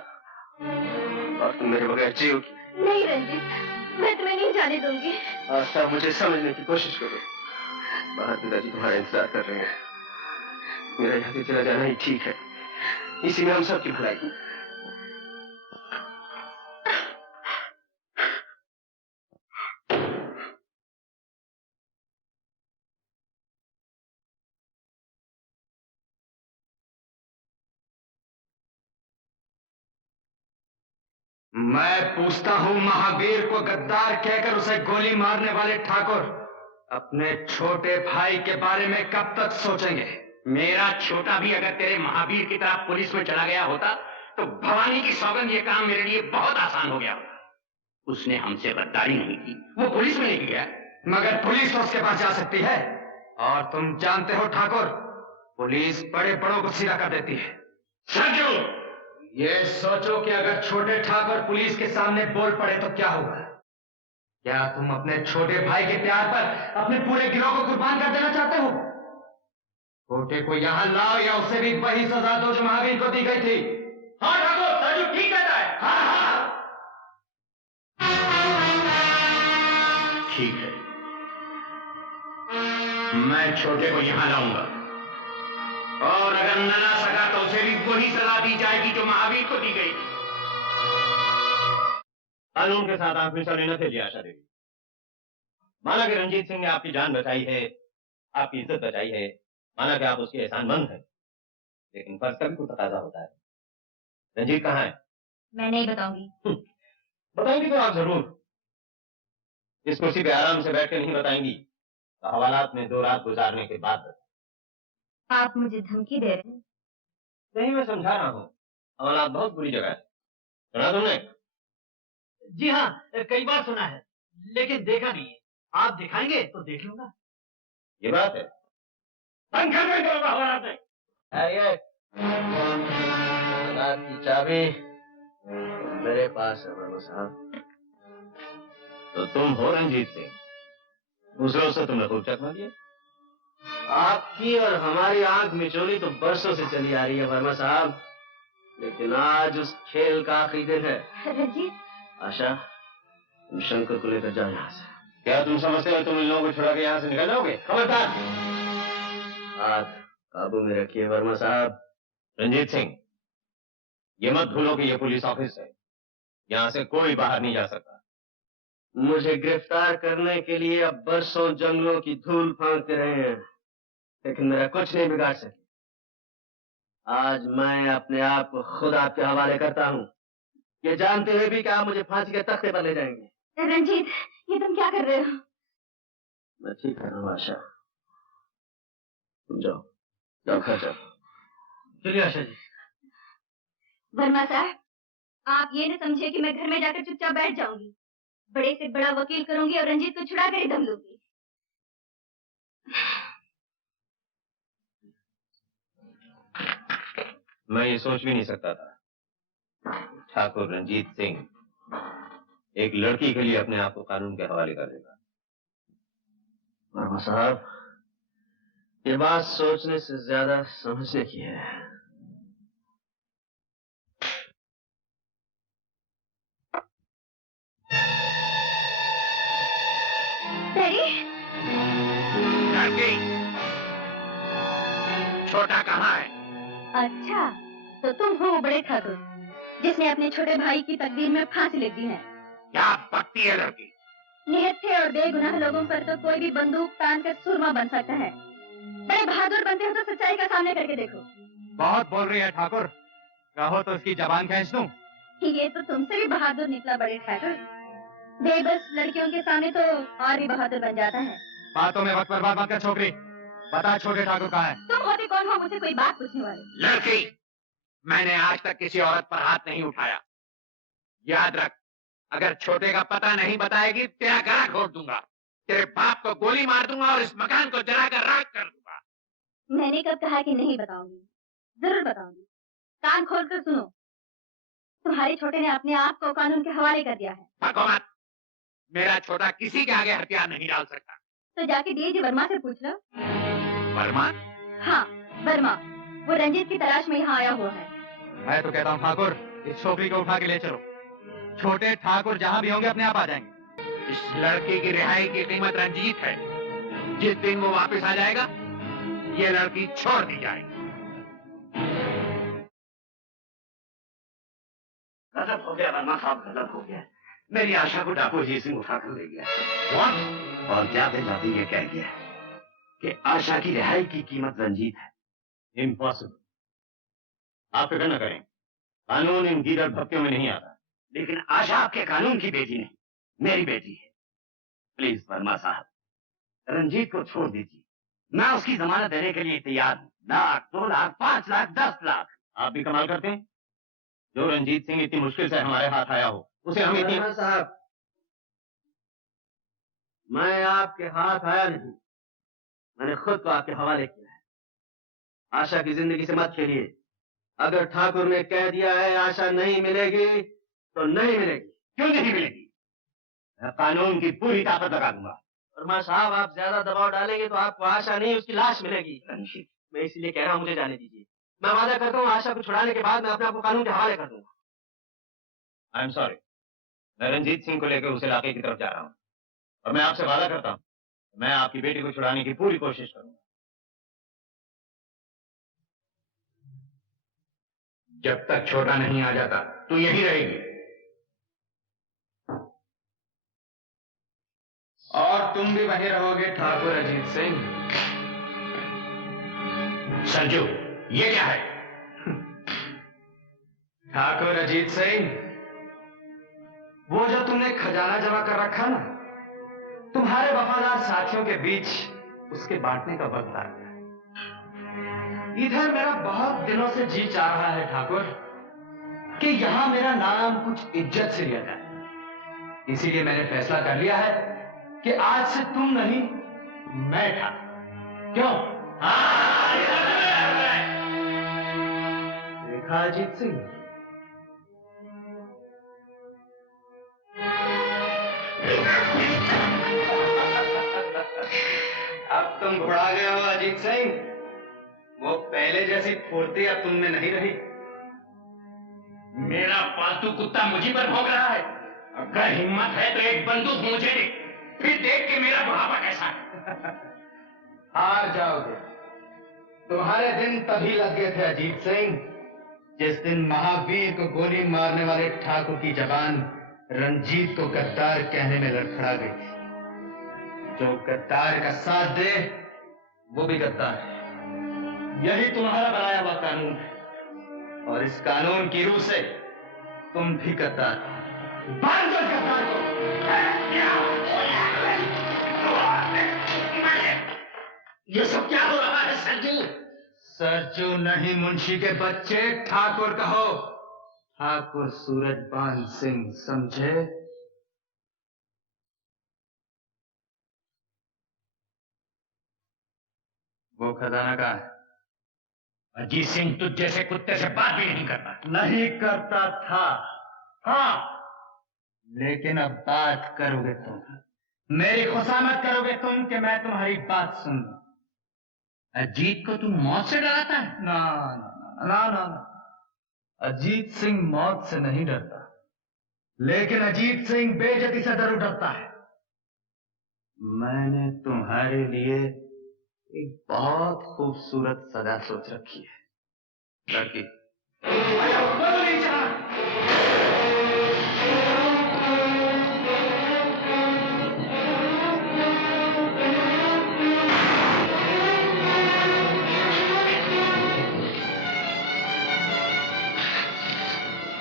और तुम मेरे बगैर जियोगी। नहीं रंजीत, मैं तुम्हें नहीं जाने दूंगी। आशा, मुझे समझने की कोशिश करो। बाहर पिताजी तुम्हारा इंतजार कर रहे हैं। मेरा यहाँ से चला जाना ही ठीक है, इसी में हम सबकी भलाई। मैं पूछता हूं, महावीर को गद्दार कहकर उसे गोली मारने वाले ठाकुर अपने छोटे भाई के बारे में कब तक सोचेंगे? मेरा छोटा भी अगर तेरे महावीर की तरह पुलिस में चला गया होता तो भवानी की सौगंध ये काम मेरे लिए बहुत आसान हो गया होता। उसने हमसे गद्दारी नहीं की, वो पुलिस में नहीं गया। मगर पुलिस तो उसके पास जा सकती है, और तुम जानते हो ठाकुर, पुलिस बड़े बड़ों को सीधा कर देती है। सरजू, ये सोचो कि अगर छोटे ठाकुर पुलिस के सामने बोल पड़े तो क्या होगा? क्या तुम अपने छोटे भाई के प्यार पर अपने पूरे गिरोह को कुर्बान कर देना चाहते हो? छोटे को यहां लाओ या उसे भी वही सजा दो जो महावीर को दी गई थी। हाँ ठाकुर, सरजू ठीक कहता है। हाँ हाँ ठीक है, मैं छोटे को यहां लाऊंगा, और अगर न ला सका तो उसे भी वही सजा दी जाएगी जो महावीर को दी गई थी। कानून के साथ आंख मिचा लेना थे जी आशा देवी। माना कि रंजीत सिंह ने आपकी जान बचाई है, आपकी इज्जत बचाई है, माना कि आप उसके एहसानमंद हैं, लेकिन फर्ज का भी कुछ तकाजा होता है। रंजीत कहाँ है? मैं नहीं बताऊंगी। बताएंगी तो आप जरूर। इस कुर्सी पे आराम से बैठ के नहीं बताएंगी तो हवालात में 2 रात गुजारने के बाद। आप मुझे धमकी दे रहे हैं? नहीं, मैं समझा रहा हूँ, हवालात बहुत बुरी जगह है। सुना तुमने? जी हाँ, कई बार सुना है, लेकिन देखा नहीं है। आप दिखाएंगे तो देख लूंगा। ये बात है। बंद कर दो हवालात में। रात की चाबी मेरे पास है बाबू साहब। तो तुम हो रंजीत सिंह, दूसरों से तुमने खूब चकमा दिया। आपकी और हमारी आंख मिचोली तो बरसों से चली आ रही है वर्मा साहब, लेकिन आज उस खेल का आखिरी दिन है। रंजीत, आशा, तुम शंकर को लेकर जाओ यहाँ से। क्या तुम समझते हो तुम इन लोगों को छुड़ा के यहाँ से निकल जाओगे? खबरदार! हाथ काबू में रखिए वर्मा साहब। रंजीत सिंह, ये मत भूलो कि ये पुलिस ऑफिस है, यहाँ से कोई बाहर नहीं जा सकता। मुझे गिरफ्तार करने के लिए अब बरसों जंगलों की धूल फांकते रहे हैं, लेकिन मेरा कुछ नहीं बिगाड़ सके। आज मैं अपने आप को खुद आपके हवाले करता हूँ, ये जानते हुए भी कि आप मुझे फांसी के तख्ते पर ले जाएंगे। रंजीत, ये तुम क्या कर रहे हो? मैं ठीक कर रहा हूँ आशा। तुम जाओ, जाओ घर जाओ। चलिए आशा जी। वर्मा साहब, आप ये न समझे कि मैं घर में जाकर चुपचाप बैठ जाऊंगी। बड़े से बड़ा वकील करूंगी और रंजीत को छुड़ा कर ही दम लूंगी। मैं ये सोच भी नहीं सकता था ठाकुर रंजीत सिंह एक लड़की के लिए अपने आप को कानून के हवाले कर देगा। वर्मा साहब, ये बात सोचने से ज्यादा समझने की है। डैडी, छोटा कहाँ है? अच्छा, तो तुम हो बड़े ठाकुर जिसने अपने छोटे भाई की तकदीर में फांसी लिख दी है। क्या बकती है लड़की? निहत्थे और बेगुनाह लोगों पर तो कोई भी बंदूक तान कर सुरमा बन सकता है। बड़े बहादुर बनते हो तो सच्चाई का सामने करके देखो। बहुत बोल रही है ठाकुर, कहो तो उसकी जबान खींच दूं। ये तो तुमसे भी बहादुर निकला बड़े ठाकुर। बेबस लड़कियों के सामने तो और भी बहादुर बन जाता है। बातों में वक्त बर्बाद मत कर छोकरी, बता छोटे ठाकुर कहाँ है? तुम होते कौन हो मुझसे कोई बात पूछने वाले? लड़की, मैंने आज तक किसी औरत पर हाथ नहीं उठाया। याद रख, अगर छोटे का पता नहीं बताएगी तेरा गला घोट दूंगा, तेरे बाप को गोली मार दूंगा और इस मकान को जलाकर राख कर दूंगा। मैंने कब कहा कि नहीं बताऊंगी? जरूर बताऊंगी। कान खोलकर सुनो, तुम्हारे छोटे ने अपने आप को कानून के हवाले कर दिया है। भगो मत, मेरा छोटा किसी के आगे हथियार नहीं डाल सकता। तो जाके डीआईजी वर्मा से पूछ लो। वर्मा? हाँ, वर्मा, वो रंजीत की तलाश में यहाँ आया हुआ है। मैं तो कहता हूँ ठाकुर, इस छोकरी को उठा के ले चलो। छोटे ठाकुर जहाँ भी होंगे अपने आप आ जाएंगे। इस लड़की की रिहाई की कीमत रंजीत है। जिस दिन वो वापस आ जाएगा, ये लड़की छोड़ दी जाएगी। गजब हो गया वर्मा साहब, गजब हो गया। मेरी आशा को डाकू जी सिंह उठाकर ले गया। What? और जाते जाते ये कह गया कि आशा की रिहाई की कीमत रंजीत है। इम्पॉसिबल। आप फिक्र न करें, कानून इन गीदड़ भक्तियों में नहीं आता। लेकिन आशा आपके कानून की बेटी नहीं, मेरी बेटी है। प्लीज वर्मा साहब, रंजीत को छोड़ दीजिए। मैं उसकी जमानत देने के लिए तैयार हूँ। 1 लाख, 2 लाख, 5 लाख, 10 लाख। आप भी कमाल करते हैं। जो रंजीत सिंह इतनी मुश्किल से हमारे हाथ आया हो, उसे हम इतनी... वर्मा साहब, मैं आपके हाथ आया नहीं, मैंने खुद को आपके हवाले किया है। आशा की जिंदगी से मत खेलिए। अगर ठाकुर ने कह दिया है आशा नहीं मिलेगी तो नहीं मिलेगी। क्यों नहीं मिलेगी? मैं कानून की पूरी ताकत लगा दूंगा। वर्मा साहब, आप ज्यादा दबाव डालेंगे तो आपको आशा नहीं उसकी लाश मिलेगी। मैं इसलिए कह रहा हूँ, मुझे जाने दीजिए। मैं वादा करता हूँ आशा को छुड़ाने के बाद मैं अपने आप को कानून के हवाले कर दूंगा। आई एम सॉरी, मैं रंजीत सिंह को लेकर उस इलाके की तरफ जा रहा हूँ और मैं आपसे वादा करता हूँ मैं आपकी बेटी को छुड़ाने की पूरी कोशिश करूंगा। जब तक छोटा नहीं आ जाता तू यहीं रहेगी और तुम भी वहीं रहोगे ठाकुर अजीत सिंह। संजू, ये क्या है? ठाकुर अजीत सिंह, वो जो तुमने खजाना जमा कर रखा ना, तुम्हारे वफादार साथियों के बीच उसके बांटने का वक्त आ गया। इधर मेरा बहुत दिनों से जी चाह रहा है ठाकुर कि यहां मेरा नाम कुछ इज्जत से लिया जाए। इसीलिए मैंने फैसला कर लिया है कि आज से तुम नहीं, मैं ठाकुर। क्यों? देखा अजीत सिंह, अब तुम घुड़ा गए हो अजीत सिंह। वो पहले जैसी फुर्ती अब तुम में नहीं रही। मेरा पालतू कुत्ता मुझी पर भौंक रहा है। अगर हिम्मत है तो एक बंदूक मुझे दे, फिर देख के मेरा बुढ़ापा कैसा है। हार जाओगे। तुम्हारे दिन तभी लग गए थे अजीत सिंह, जिस दिन महावीर को गोली मारने वाले ठाकुर की जबान रंजीत को गद्दार कहने में लड़खड़ा गई। जो गद्दार का साथ दे वो भी गद्दार है। यही तुम्हारा बनाया हुआ कानून है और इस कानून की रूह से तुम भी गद्दार हो। बांध दो इस गद्दार को। ये सब क्या हो रहा है सरजू? सरजू नहीं, मुंशी के बच्चे, ठाकुर कहो। ठाकुर सूरजबान सिंह, समझे? वो खजाना कहाँ है? अजीत सिंह तुझ जैसे कुत्ते से बात भी नहीं करता। नहीं करता था, हाँ, लेकिन अब बात करोगे तुम। मेरी खुशामद करोगे तुम कि मैं तुम्हारी बात सुन लूं। अजीत को तू मौत से डराता है? ना ना ना ना ना, अजीत सिंह मौत से नहीं डरता, लेकिन अजीत सिंह बेइज्जती से जरूर डरता है। मैंने तुम्हारे लिए एक बहुत खूबसूरत सजा सोच रखी है, लड़की।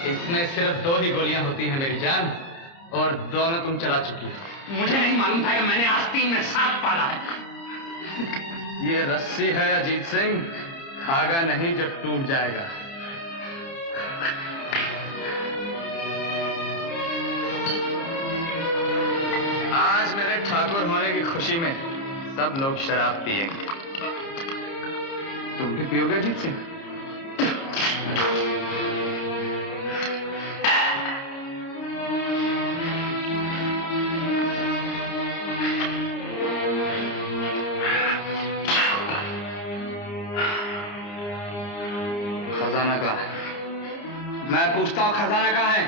इसमें सिर्फ 2 ही गोलियां होती हैं मेरी जान, और दोनों तुम चला चुकी हो। मुझे नहीं मालूम था कि मैंने आस्तीन में सांप पाला है। ये रस्सी है अजीत सिंह, धागा नहीं जो टूट जाएगा। आज मेरे ठाकुर होने की खुशी में सब लोग शराब पिएंगे। तुम भी पियोगे अजीत सिंह? खजाना कहाँ है? मैं पूछता हूँ, खजाना कहाँ है?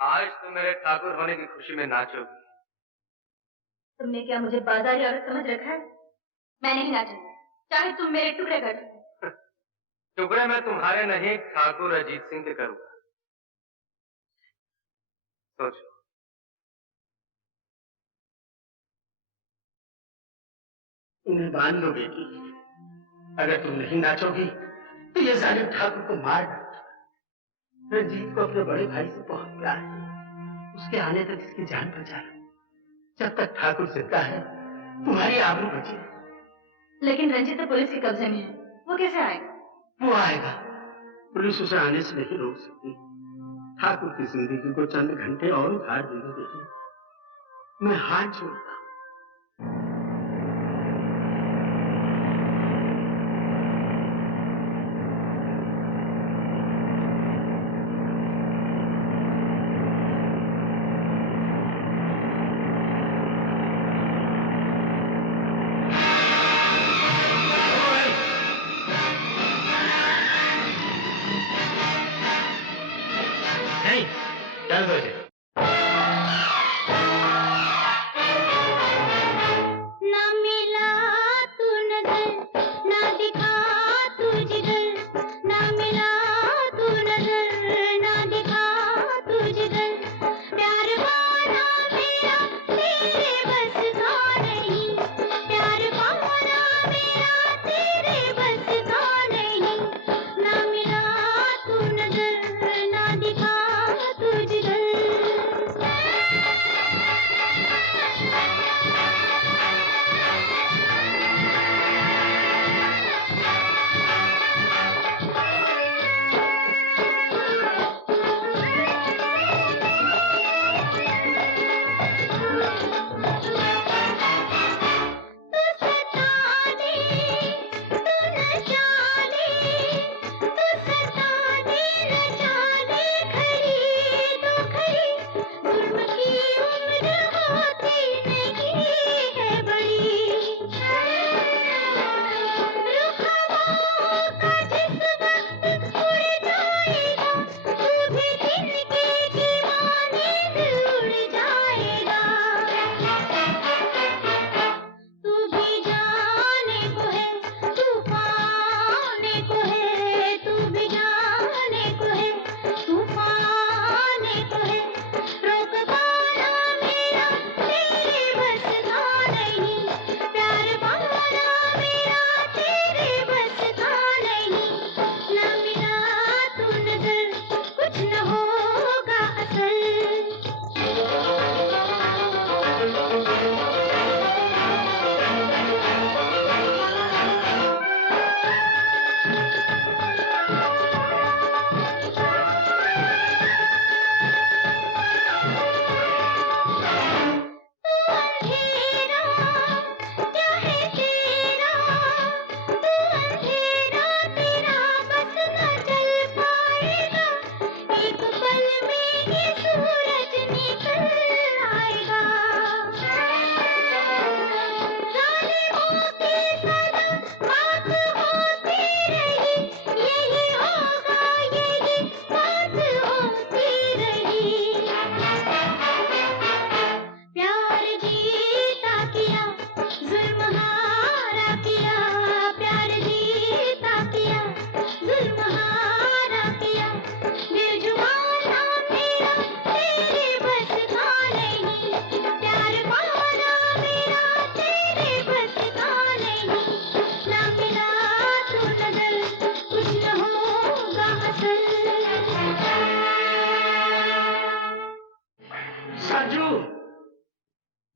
आज तुम मेरे ठाकुर होने की खुशी में नाचोगी। तुमने क्या मुझे बाजारी औरत समझ रखा है? मैं नहीं नाचूंगी, चाहे तुम मेरे टुकड़े कर दो। टुकड़े मैं तुम्हारे नहीं, ठाकुर अजीत सिंह के करूंगा। सोचो। उन्हें बांध लो बेटी, अगर तुम नहीं नाचोगी तो ये जालिम ठाकुर को मार डालूंगा। रंजीत को अपने बड़े भाई से बहुत प्यार है, उसके आने तक इसकी जान बचा लो। जब तक ठाकुर जिंदा है तुम्हारी आबरू बची है। लेकिन रंजीत तो पुलिस के कब्जे में है, वो कैसे आएगा? वो आएगा, पुलिस उसे आने से नहीं रोक सकती। ठाकुर की जिंदगी को चंद घंटे और उधार दे दो बेटी, मैं हाथ जोड़ता हूं।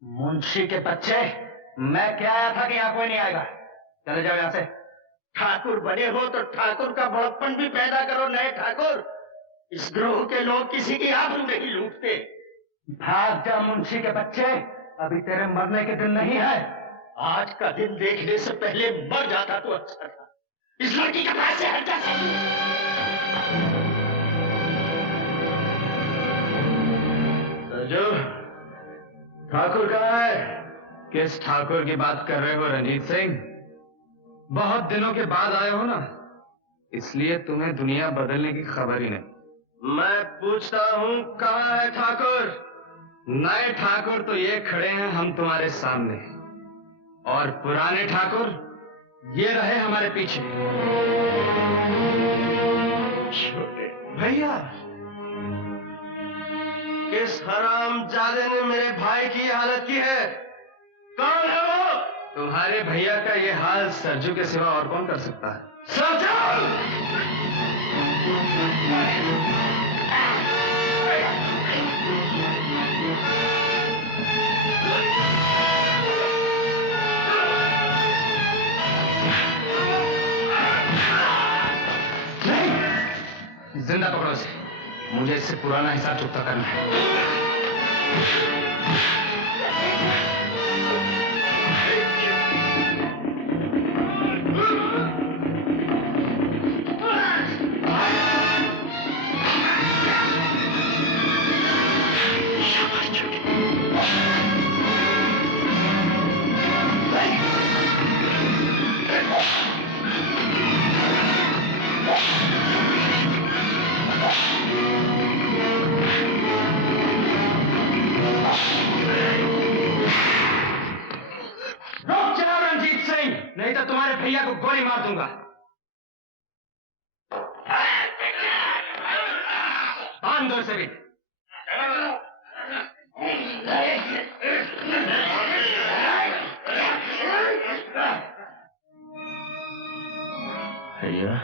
मुंशी के बच्चे, मैं क्या आया था कि यहाँ कोई नहीं आएगा। चले जाओ यहाँ से। ठाकुर बने हो तो ठाकुर का बड़प्पन भी पैदा करो। नए ठाकुर, इस ग्रोह के लोग किसी की आबरू नहीं लूटते। भाग जा मुंशी के बच्चे, अभी तेरे मरने के दिन नहीं है। आज का दिन देखने से पहले मर जाता तो अच्छा था। इस लड़की के पास से हट जा। सरजू, ठाकुर कहाँ है? किस ठाकुर की बात कर रहे हो रंजीत सिंह? बहुत दिनों के बाद आए हो ना, इसलिए तुम्हें दुनिया बदलने की खबर ही नहीं। मैं पूछता हूँ कहाँ है ठाकुर? नए ठाकुर तो ये खड़े हैं हम तुम्हारे सामने, और पुराने ठाकुर ये रहे हमारे पीछे। छोटे भैया, किस हरामजादे ने मेरे भाई की हालत की है? कौन है वो? तुम्हारे भैया का ये हाल सरजू के सिवा और कौन कर सकता है? नहीं, जिंदा पकड़ो इसे। मुझे इससे पुराना हिसाब चुकता करना है। नहीं तो तुम्हारे भैया को गोली मार दूंगा। बांध दो इसे भी। भैया,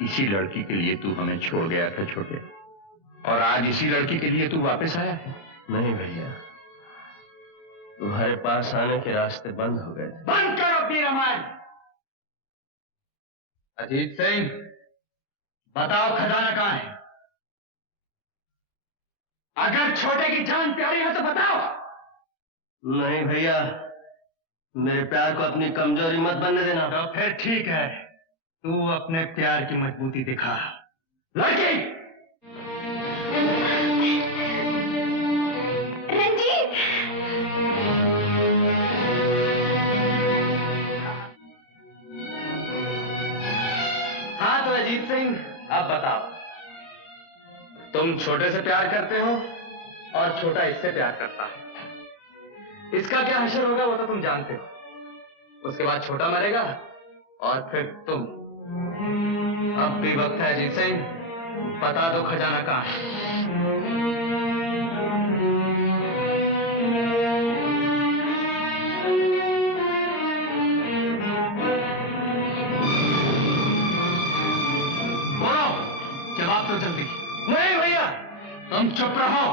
इसी लड़की के लिए तू हमें छोड़ गया था छोटे, और आज इसी लड़की के लिए तू वापस आया है? नहीं भैया, तुम्हारे पास आने के रास्ते बंद हो गए। बंद करो अपनी रामायण। अजीत सिंह, बताओ खजाना कहाँ है? अगर छोटे की जान प्यारी है तो बताओ। नहीं भैया, मेरे प्यार को अपनी कमजोरी मत बनने देना। तो फिर ठीक है, तू अपने प्यार की मजबूती दिखा। लड़की रंजीत, हाँ तो अजीत सिंह, अब बताओ, तुम छोटे से प्यार करते हो और छोटा इससे प्यार करता है। इसका क्या हशर होगा वो तो तुम जानते हो। उसके बाद छोटा मरेगा और फिर तुम। अब भी वक्त है अजीत सिंह, बता दो खजाना कहाँ है। बोलो, जवाब दो जल्दी। नहीं भैया, तुम चुप रहो।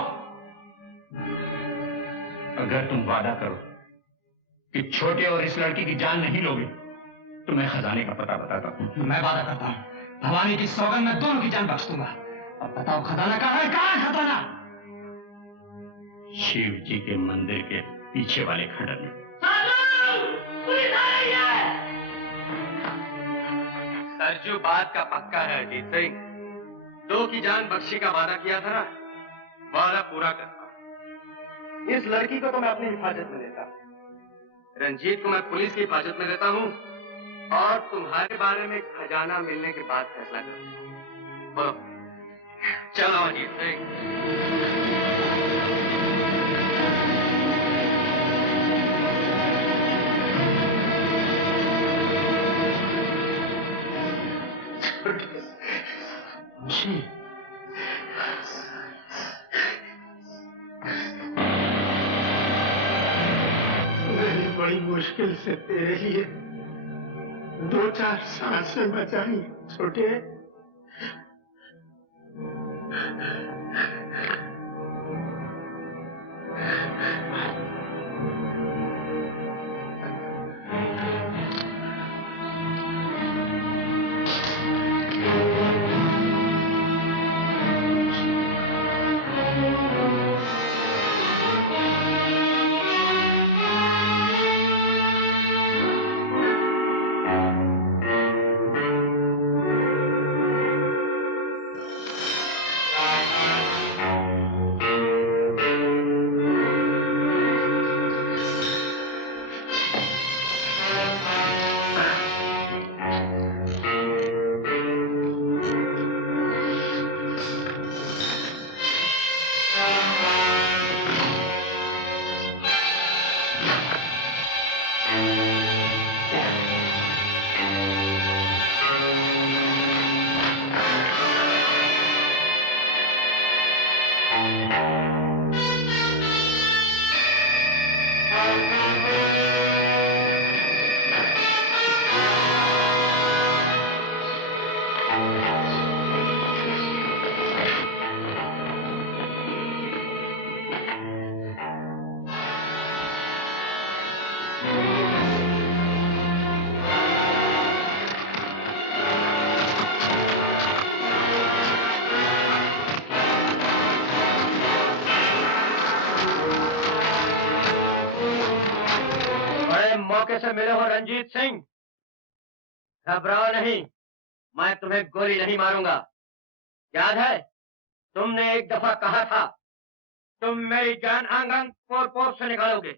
अगर तुम वादा करो कि छोटे और इस लड़की की जान नहीं लोगे तो मैं खजाने का पता बताता हूँ। मैं वादा करता हूँ, भवानी की सौगंध में दोनों की जान बख्श दूंगा। अब बताओ खजाना कहाँ है? कहाँ है खजाना? शिव जी के मंदिर के पीछे वाले खंडर में। सरजू बात का पक्का है अजीत सिंह। 2 की जान बख्शी का वादा किया था ना, वादा पूरा करता। इस लड़की को तो मैं अपनी हिफाजत में लेता, रंजीत को मैं पुलिस की हिफाजत में लेता हूँ, और तुम्हारे बारे में खजाना मिलने के बाद फैसला करूंगा। बोलो, चलो अजीत सिंह। मैंने बड़ी मुश्किल से तेरे लिए 2-4 सांसें बचाई छोटे। मौके से मिले हो रंजीत सिंह। घबराओ नहीं, मैं तुम्हें गोली नहीं मारूंगा। याद है तुमने एक दफा कहा था तुम मेरी जान आंगन पोर पोर से निकालोगे।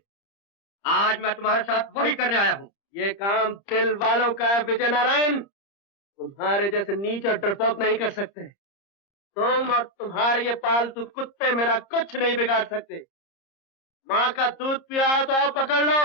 आज मैं तुम्हारे साथ वही करने आया हूँ। ये काम दिल वालों का है विजय नारायण। तुम्हारे जैसे नीच और डरपोक नहीं कर सकते। तुम और तुम्हारे ये पालतू कुत्ते मेरा कुछ नहीं बिगाड़ सकते। माँ का दूध पिया तो आप पकड़ लो।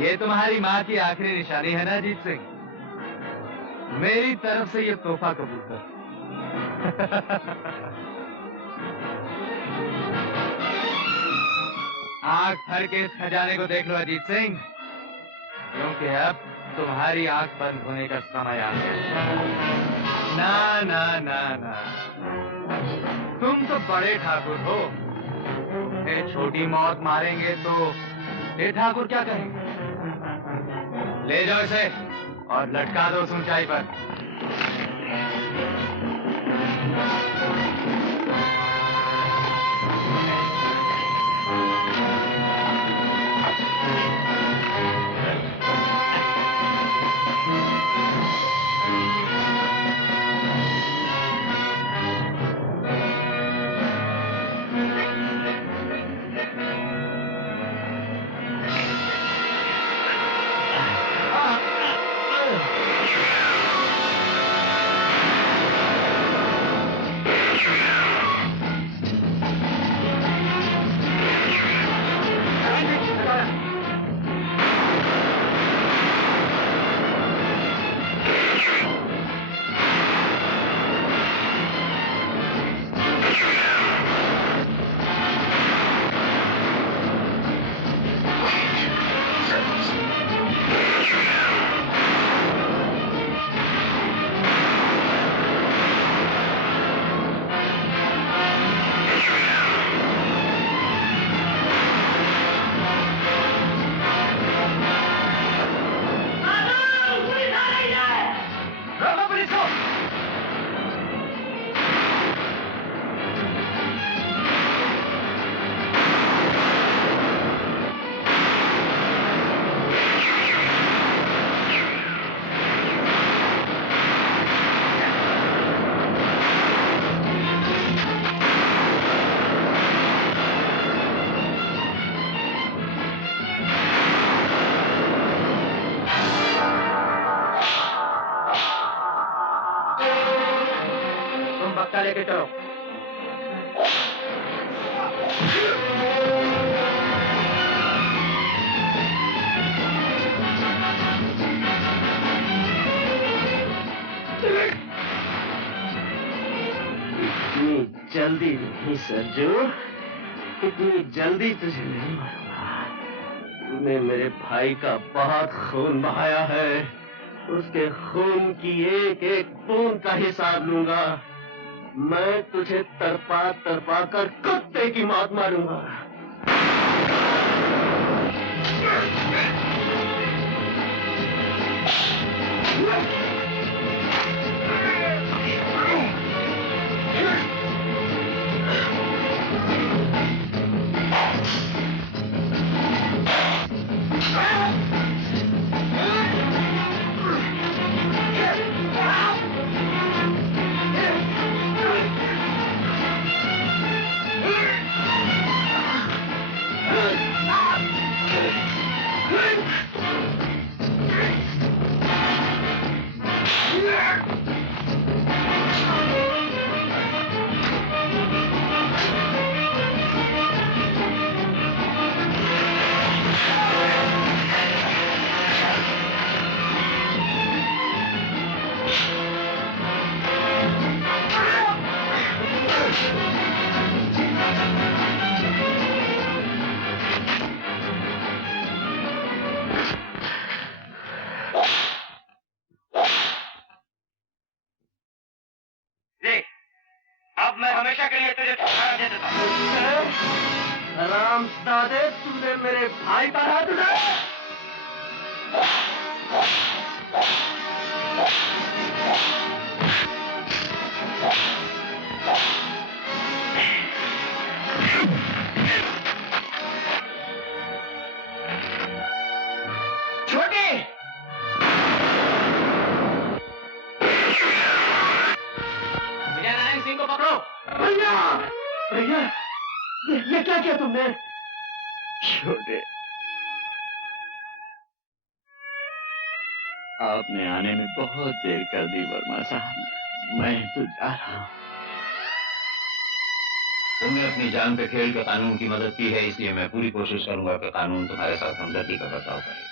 ये तुम्हारी माँ की आखिरी निशानी है ना अजीत सिंह? मेरी तरफ से ये तोहफा कबूल कर। आंख भर के इस खजाने को देख लो अजीत सिंह, क्योंकि अब तुम्हारी आंख बंद होने का समय आ गया। ना ना ना ना, तुम तो बड़े ठाकुर हो। तुम्हें छोटी मौत मारेंगे तो ये ठाकुर क्या कहेंगे? ले जाओ इसे और लटका दो उस ऊंचाई पर। लेके चलो। इतनी जल्दी नहीं सरजू, इतनी जल्दी तुझे नहीं मारूंगा। तूने मेरे भाई का बहुत खून बहाया है, उसके खून की एक एक बूंद का हिसाब लूंगा। मैं तुझे तड़पा तड़पा कर कुत्ते की मौत मारूंगा। तूने मेरे भाई पर हाथ उठाया। छोटे विजय नारायण सिंह को पकड़ो। भैया भैया ये क्या किया तुमने? छोटे, आपने आने में बहुत देर कर दी वर्मा साहब। मैं तो जा रहा हूं। तुमने अपनी जान पे खेल के कानून की मदद की है, इसलिए मैं पूरी कोशिश करूंगा कि कानून तुम्हारे साथ हमदर्दी का बर्ताव करे।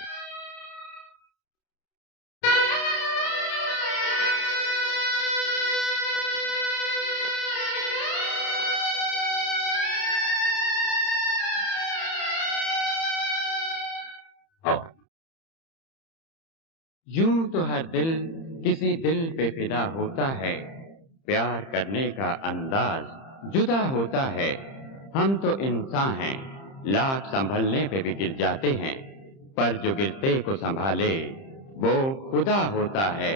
यूं तो हर दिल किसी दिल पे फिदा होता है, प्यार करने का अंदाज जुदा होता है। हम तो इंसान हैं, लाख संभलने पे भी गिर जाते हैं, पर जो गिरते को संभाले वो खुदा होता है।